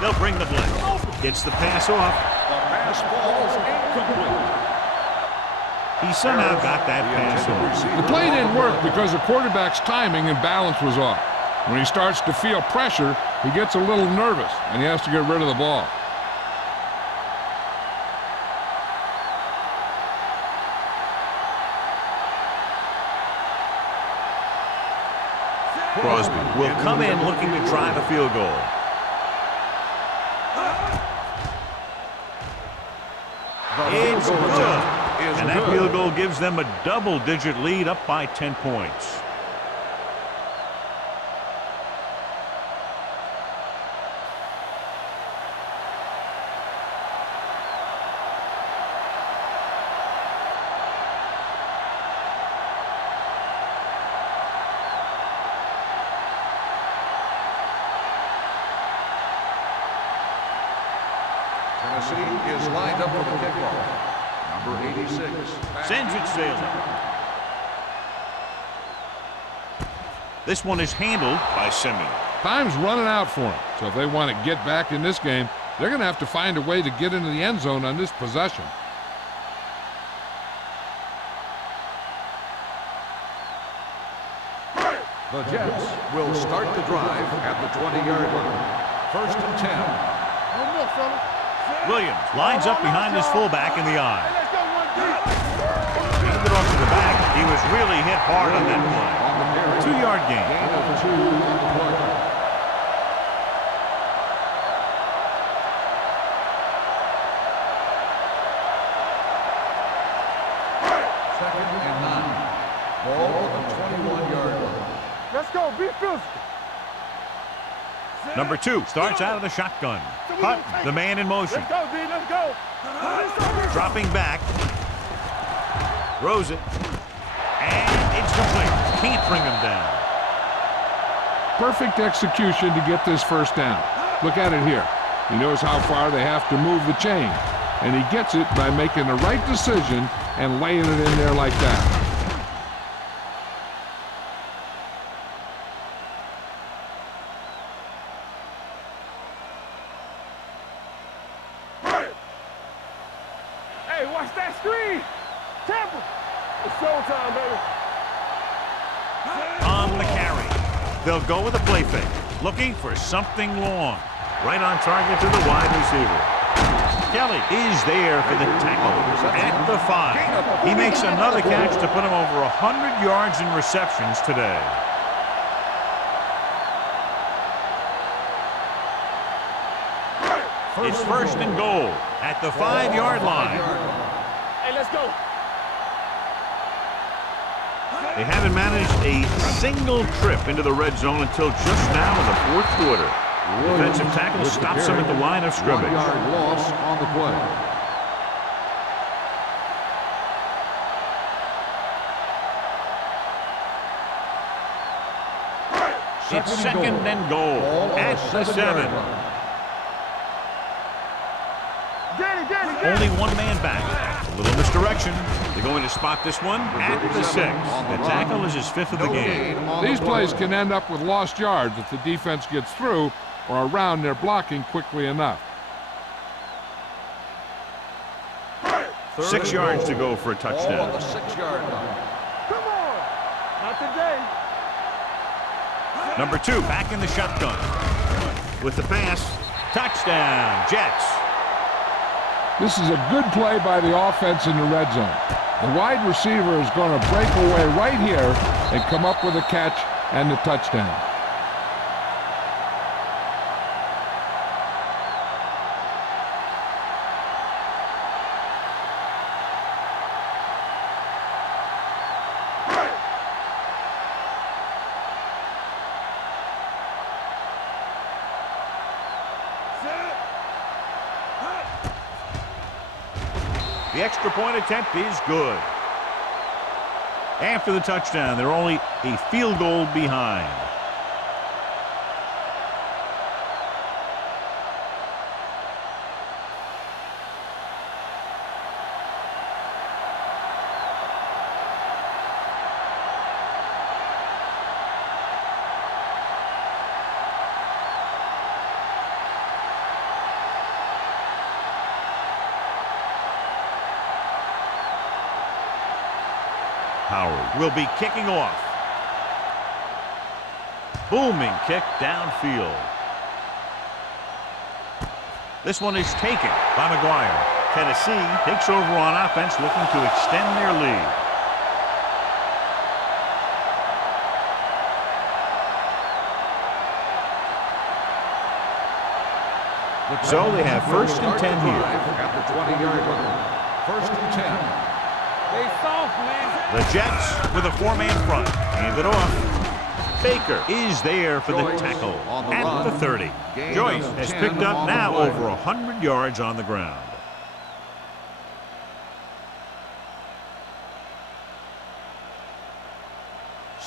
They'll bring the blitz. Gets the pass off. The pass falls incomplete. He somehow got that pass off. The play didn't work because the quarterback's timing and balance was off. When he starts to feel pressure, he gets a little nervous, and he has to get rid of the ball. Crosby will come in looking to drive a field goal. It's good. And that field goal gives them a double-digit lead, up by 10 points. Tennessee is lined up for the kickoff. Number 86. Sends it sailing. This one is handled by Simeon. Time's running out for them, so if they want to get back in this game, they're going to have to find a way to get into the end zone on this possession. The Jets will start the drive at the 20-yard line. First and 10. No more, fella. Williams lines up behind his fullback in the eye. Let's go, one deep. Handed off to the back. He was really hit hard on that play. On the carry, 2-yard gain. Gain of 2 on the play. Second and 9. Ball on the 21-yard line. Let's go. Be physical. Number 2 starts out of the shotgun. Hutton, the man in motion. Let's go, D. Let's go. Dropping back. Throws it. And it's complete. Can't bring him down. Perfect execution to get this first down. Look at it here. He knows how far they have to move the chain. And he gets it by making the right decision and laying it in there like that. Hey, watch that screen. Temple. It's showtime, baby. On the carry. They'll go with a play fake. Looking for something long. Right on target to the wide receiver. Kelly is there for the tackle at the 5. He makes another catch to put him over 100 yards in receptions today. It's first and goal at the 5-yard line. Hey, let's go. They haven't managed a single trip into the red zone until just now in the 4th quarter. Defensive tackle stops him at the line of scrimmage. 1-yard loss on the play. It's second and goal at the 7. Only one man back. A little misdirection. They're going to spot this one at the 6. The tackle is his 5th of the game. These plays can end up with lost yards if the defense gets through or around their blocking quickly enough. 6 yards to go for a touchdown. On the 6-yard line. Come on. Not today. Number 2 back in the shotgun. With the pass. Touchdown, Jets. This is a good play by the offense in the red zone. The wide receiver is going to break away right here and come up with a catch and the touchdown. The extra point attempt is good. After the touchdown, they're only a field goal behind. Howard will be kicking off. Booming kick downfield. This one is taken by McGuire. Tennessee takes over on offense, looking to extend their lead. So they have first and 10 here. At the 20-yard line. First and 10. They soft, man. The Jets with a 4-man front. Hand it off. Baker is there for the tackle at the 30. Joyce has picked up now over 100 yards on the ground.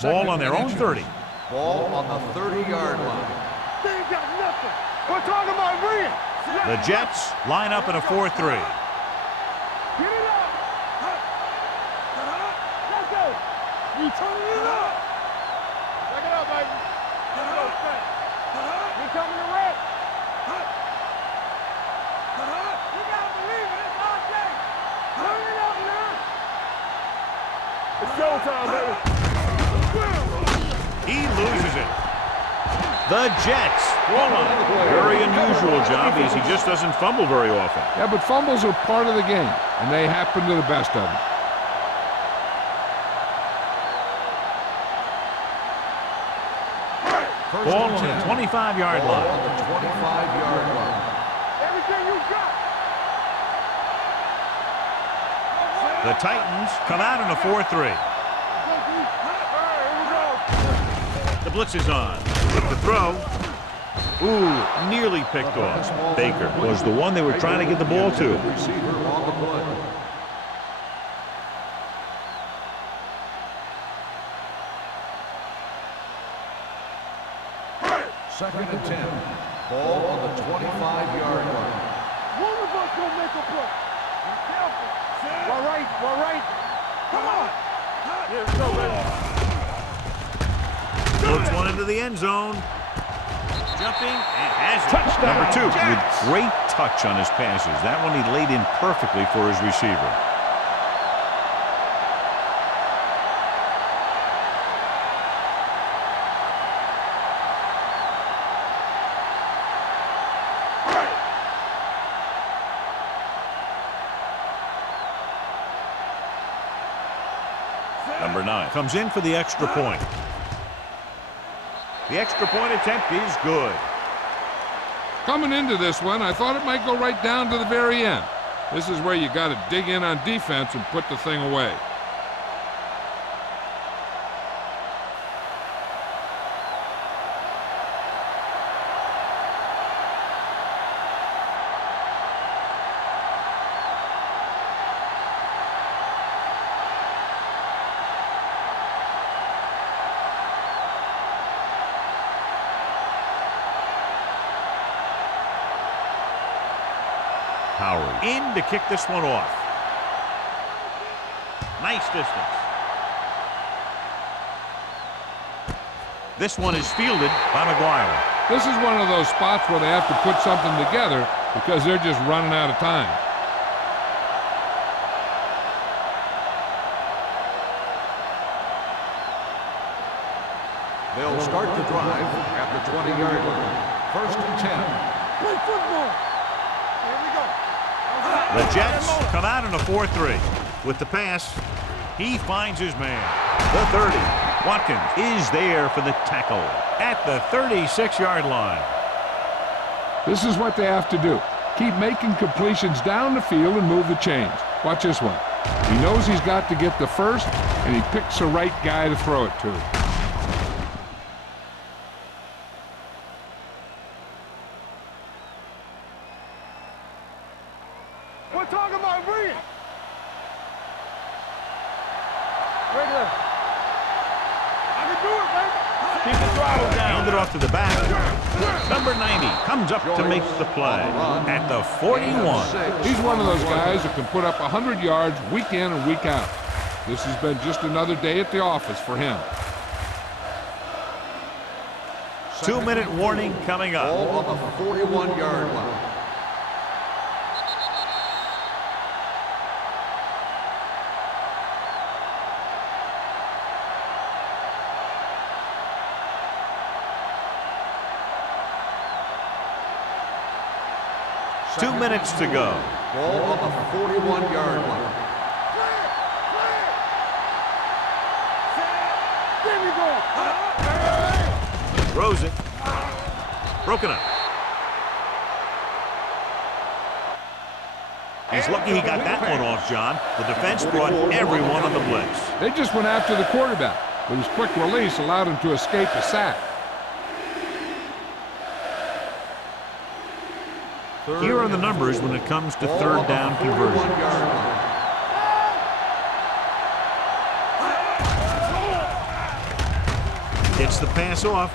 Ball on their own 30. Ball on the 30-yard line. They ain't got nothing. We're talking about Rhea. The Jets line up in a 4-3. Get it up. Let's go. You turning it up. Check it out, baby. Let's go, straight. We coming to red. You gotta believe it. It's our day. Turn it up now. It's showtime, baby. He loses it. The Jets. Very unusual job as he just doesn't fumble very often. Yeah, but fumbles are part of the game, and they happen to the best of them. First Ball and on the 10. 25-yard Ball line. on the 25-yard line. Everything you got. The Titans come out in a 4-3. The blitz is on. With the throw. Ooh, nearly picked off. Baker was the one they were trying to get the ball to. Receiver on the play. Second and 10. Ball on the 25-yard line. One of us gonna make a play. Be careful. We're right. Come on. Here we go, baby. Puts one into the end zone. Jumping and has it. Touchdown. Number 2 with great touch on his passes. That one he laid in perfectly for his receiver. Number 9 comes in for the extra point. The extra point attempt is good. Coming into this one, I thought it might go right down to the very end. This is where you got to dig in on defense and put the thing away. In to kick this one off. Nice distance. This one is fielded by McGuire. This is one of those spots where they have to put something together because they're just running out of time. They'll start the drive at the 20-yard line. First and 10. Play football. Here we go. The Jets come out in a 4-3. With the pass, he finds his man. The 30. Watkins is there for the tackle at the 36-yard line. This is what they have to do. Keep making completions down the field and move the chains. Watch this one. He knows he's got to get the first, and he picks the right guy to throw it to. We're talking about Reed. Regular. I can do it, baby. Keep the throttle down. Hand it off to the back. Number 90 comes up to make the play at the 41. He's one of those guys that can put up 100 yards week in and week out. This has been just another day at the office for him. 2-minute warning coming up. Ball on the 41-yard line. Two minutes to go. Ball on the 41-yard line. There we go. Throws it. Broken up. He's lucky he got that one off, John. The defense brought everyone on the blitz. They just went after the quarterback, but his quick release allowed him to escape a sack. Here are the numbers when it comes to third down conversion. Gets the pass off.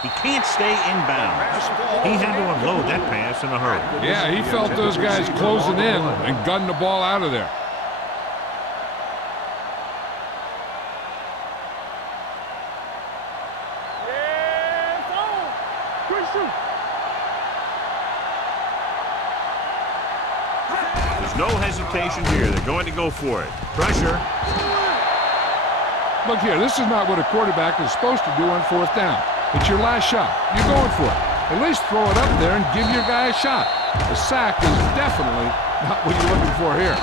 He can't stay inbounds. He had to unload that pass in a hurry. Yeah, he felt those guys closing in and gunned the ball out of there. There's no hesitation here. They're going to go for it. Pressure. Look here, this is not what a quarterback is supposed to do on fourth down. It's your last shot. You're going for it. At least throw it up there and give your guy a shot. A sack is definitely not what you're looking for here.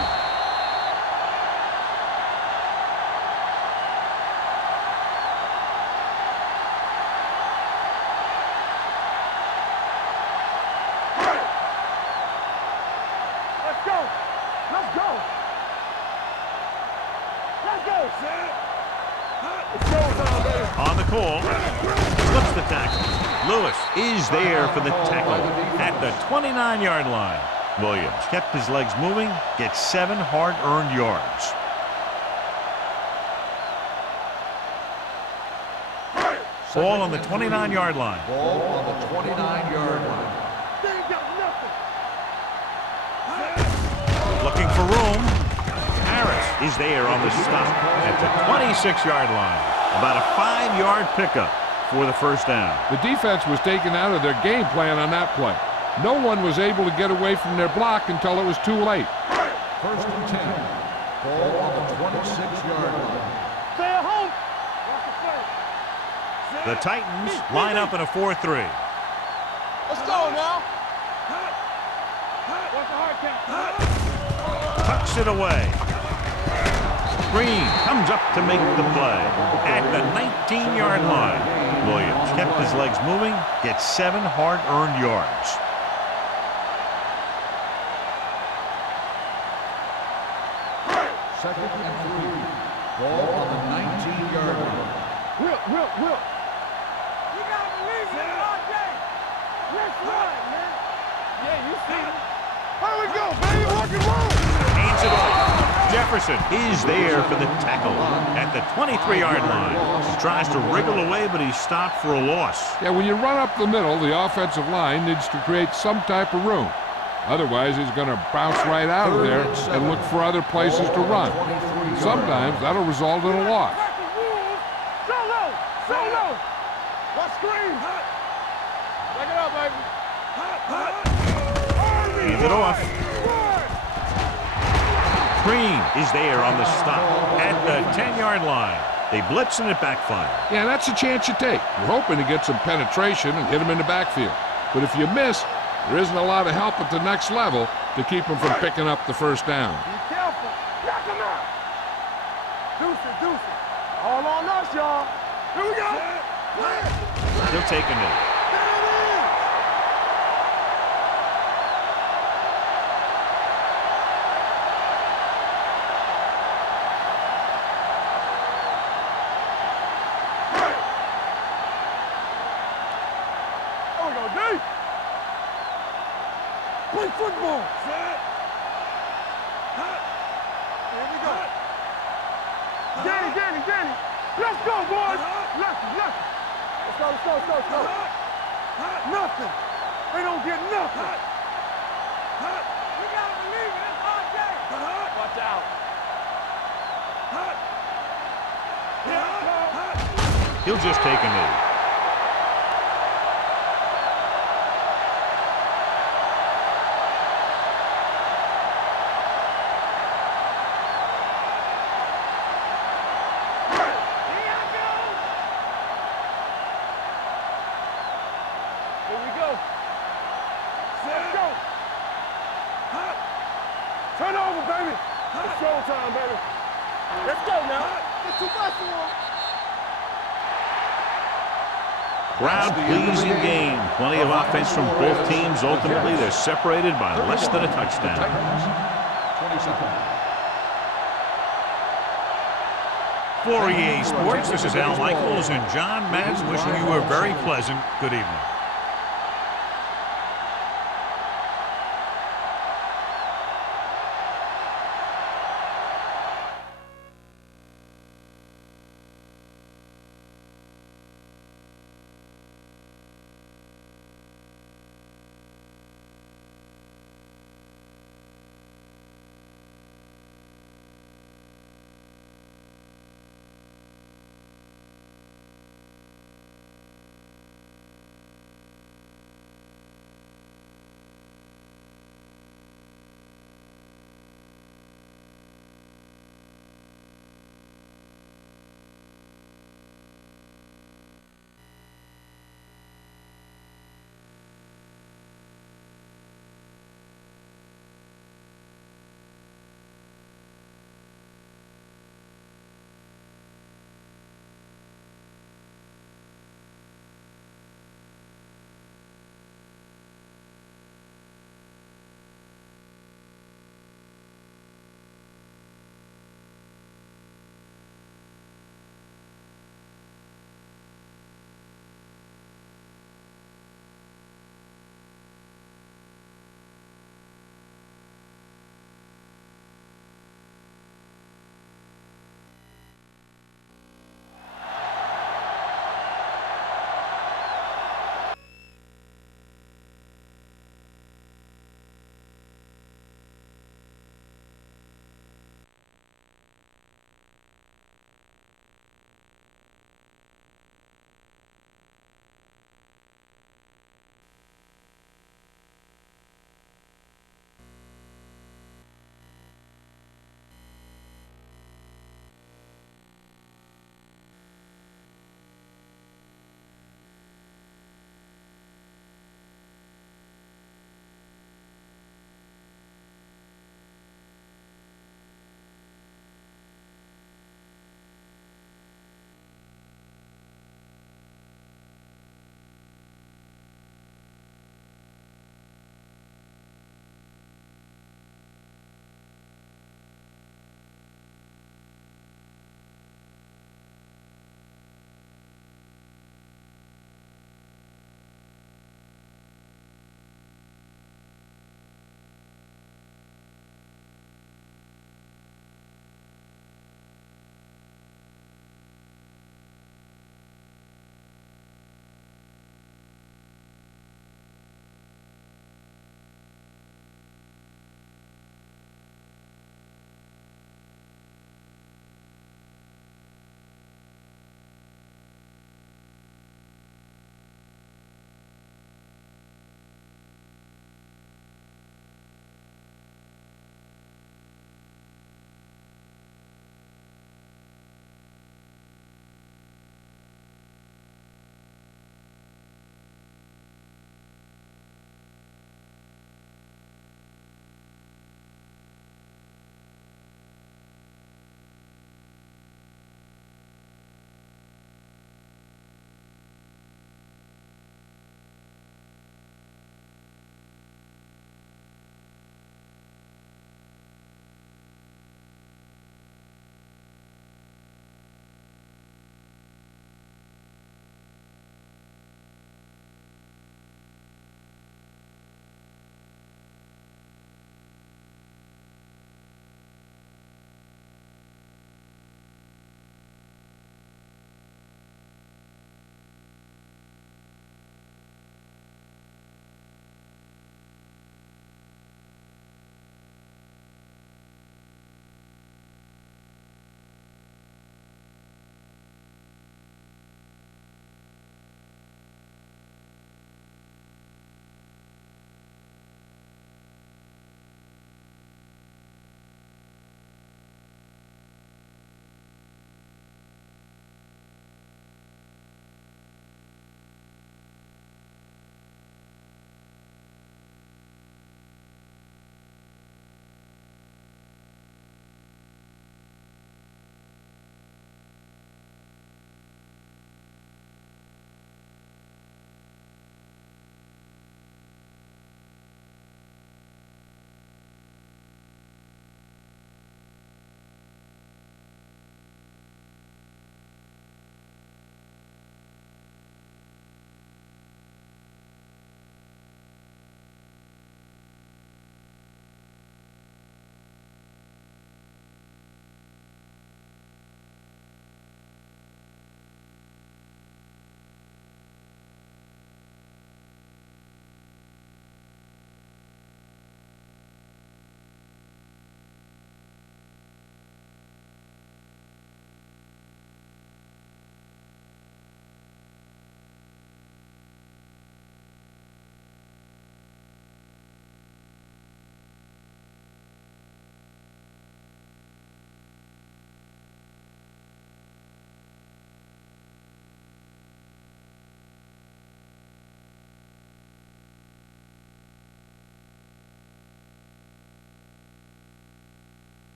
On the call, slips the tackle. Lewis is there for the tackle at the 29-yard line. Williams kept his legs moving, gets 7 hard-earned yards. Ball on the 29-yard line. Ball on the 29-yard line. They ain't got nothing. Looking for room. Harris is there on the stop at the 26-yard line. About a 5-yard pickup for the first down. The defense was taken out of their game plan on that play. No one was able to get away from their block until it was too late. First and 10. Ball on the 26-yard line. Stay at home. The Titans line up in a 4-3. Let's go now. What's the hard count? Tucks it away. Green comes up to make the play at the 19-yard line. Williams kept his legs moving, gets 7 hard-earned yards. Second and 3. Ball on the 19-yard line. Will. You gotta believe it all day. Let's run, man. Yeah, you see it. Here we go, baby. Rock and roll. Hands it off. Jefferson is there for the tackle at the 23-yard line. He tries to wriggle away, but he's stopped for a loss. Yeah, when you run up the middle, the offensive line needs to create some type of room. Otherwise, he's going to bounce right out of there and look for other places to run. Sometimes that'll result in a loss. Solo. Let's scream. Take it up, baby. Hand it off. Green is there on the stop at the 10-yard line. They blitz and it backfires. Yeah, that's a chance you take. You're hoping to get some penetration and hit him in the backfield. But if you miss, there isn't a lot of help at the next level to keep him from picking up the first down. Be careful. Knock him out. Deuce it. All on us, y'all. Here we go. He'll take a knee. Play football. Here we go. Danny. Let's go, boys. Let's go. Nothing. They don't get nothing. We gotta believe it. It's our day. Watch out. He'll just take a knee. Turn over, baby. It's showtime, baby. Let's go now. It's too much for him. Crowd-pleasing game. Plenty of offense from both teams. Ultimately, they're separated by less than a touchdown. 27. For EA Sports, this is Al Michaels and John Madden wishing you a very pleasant good evening.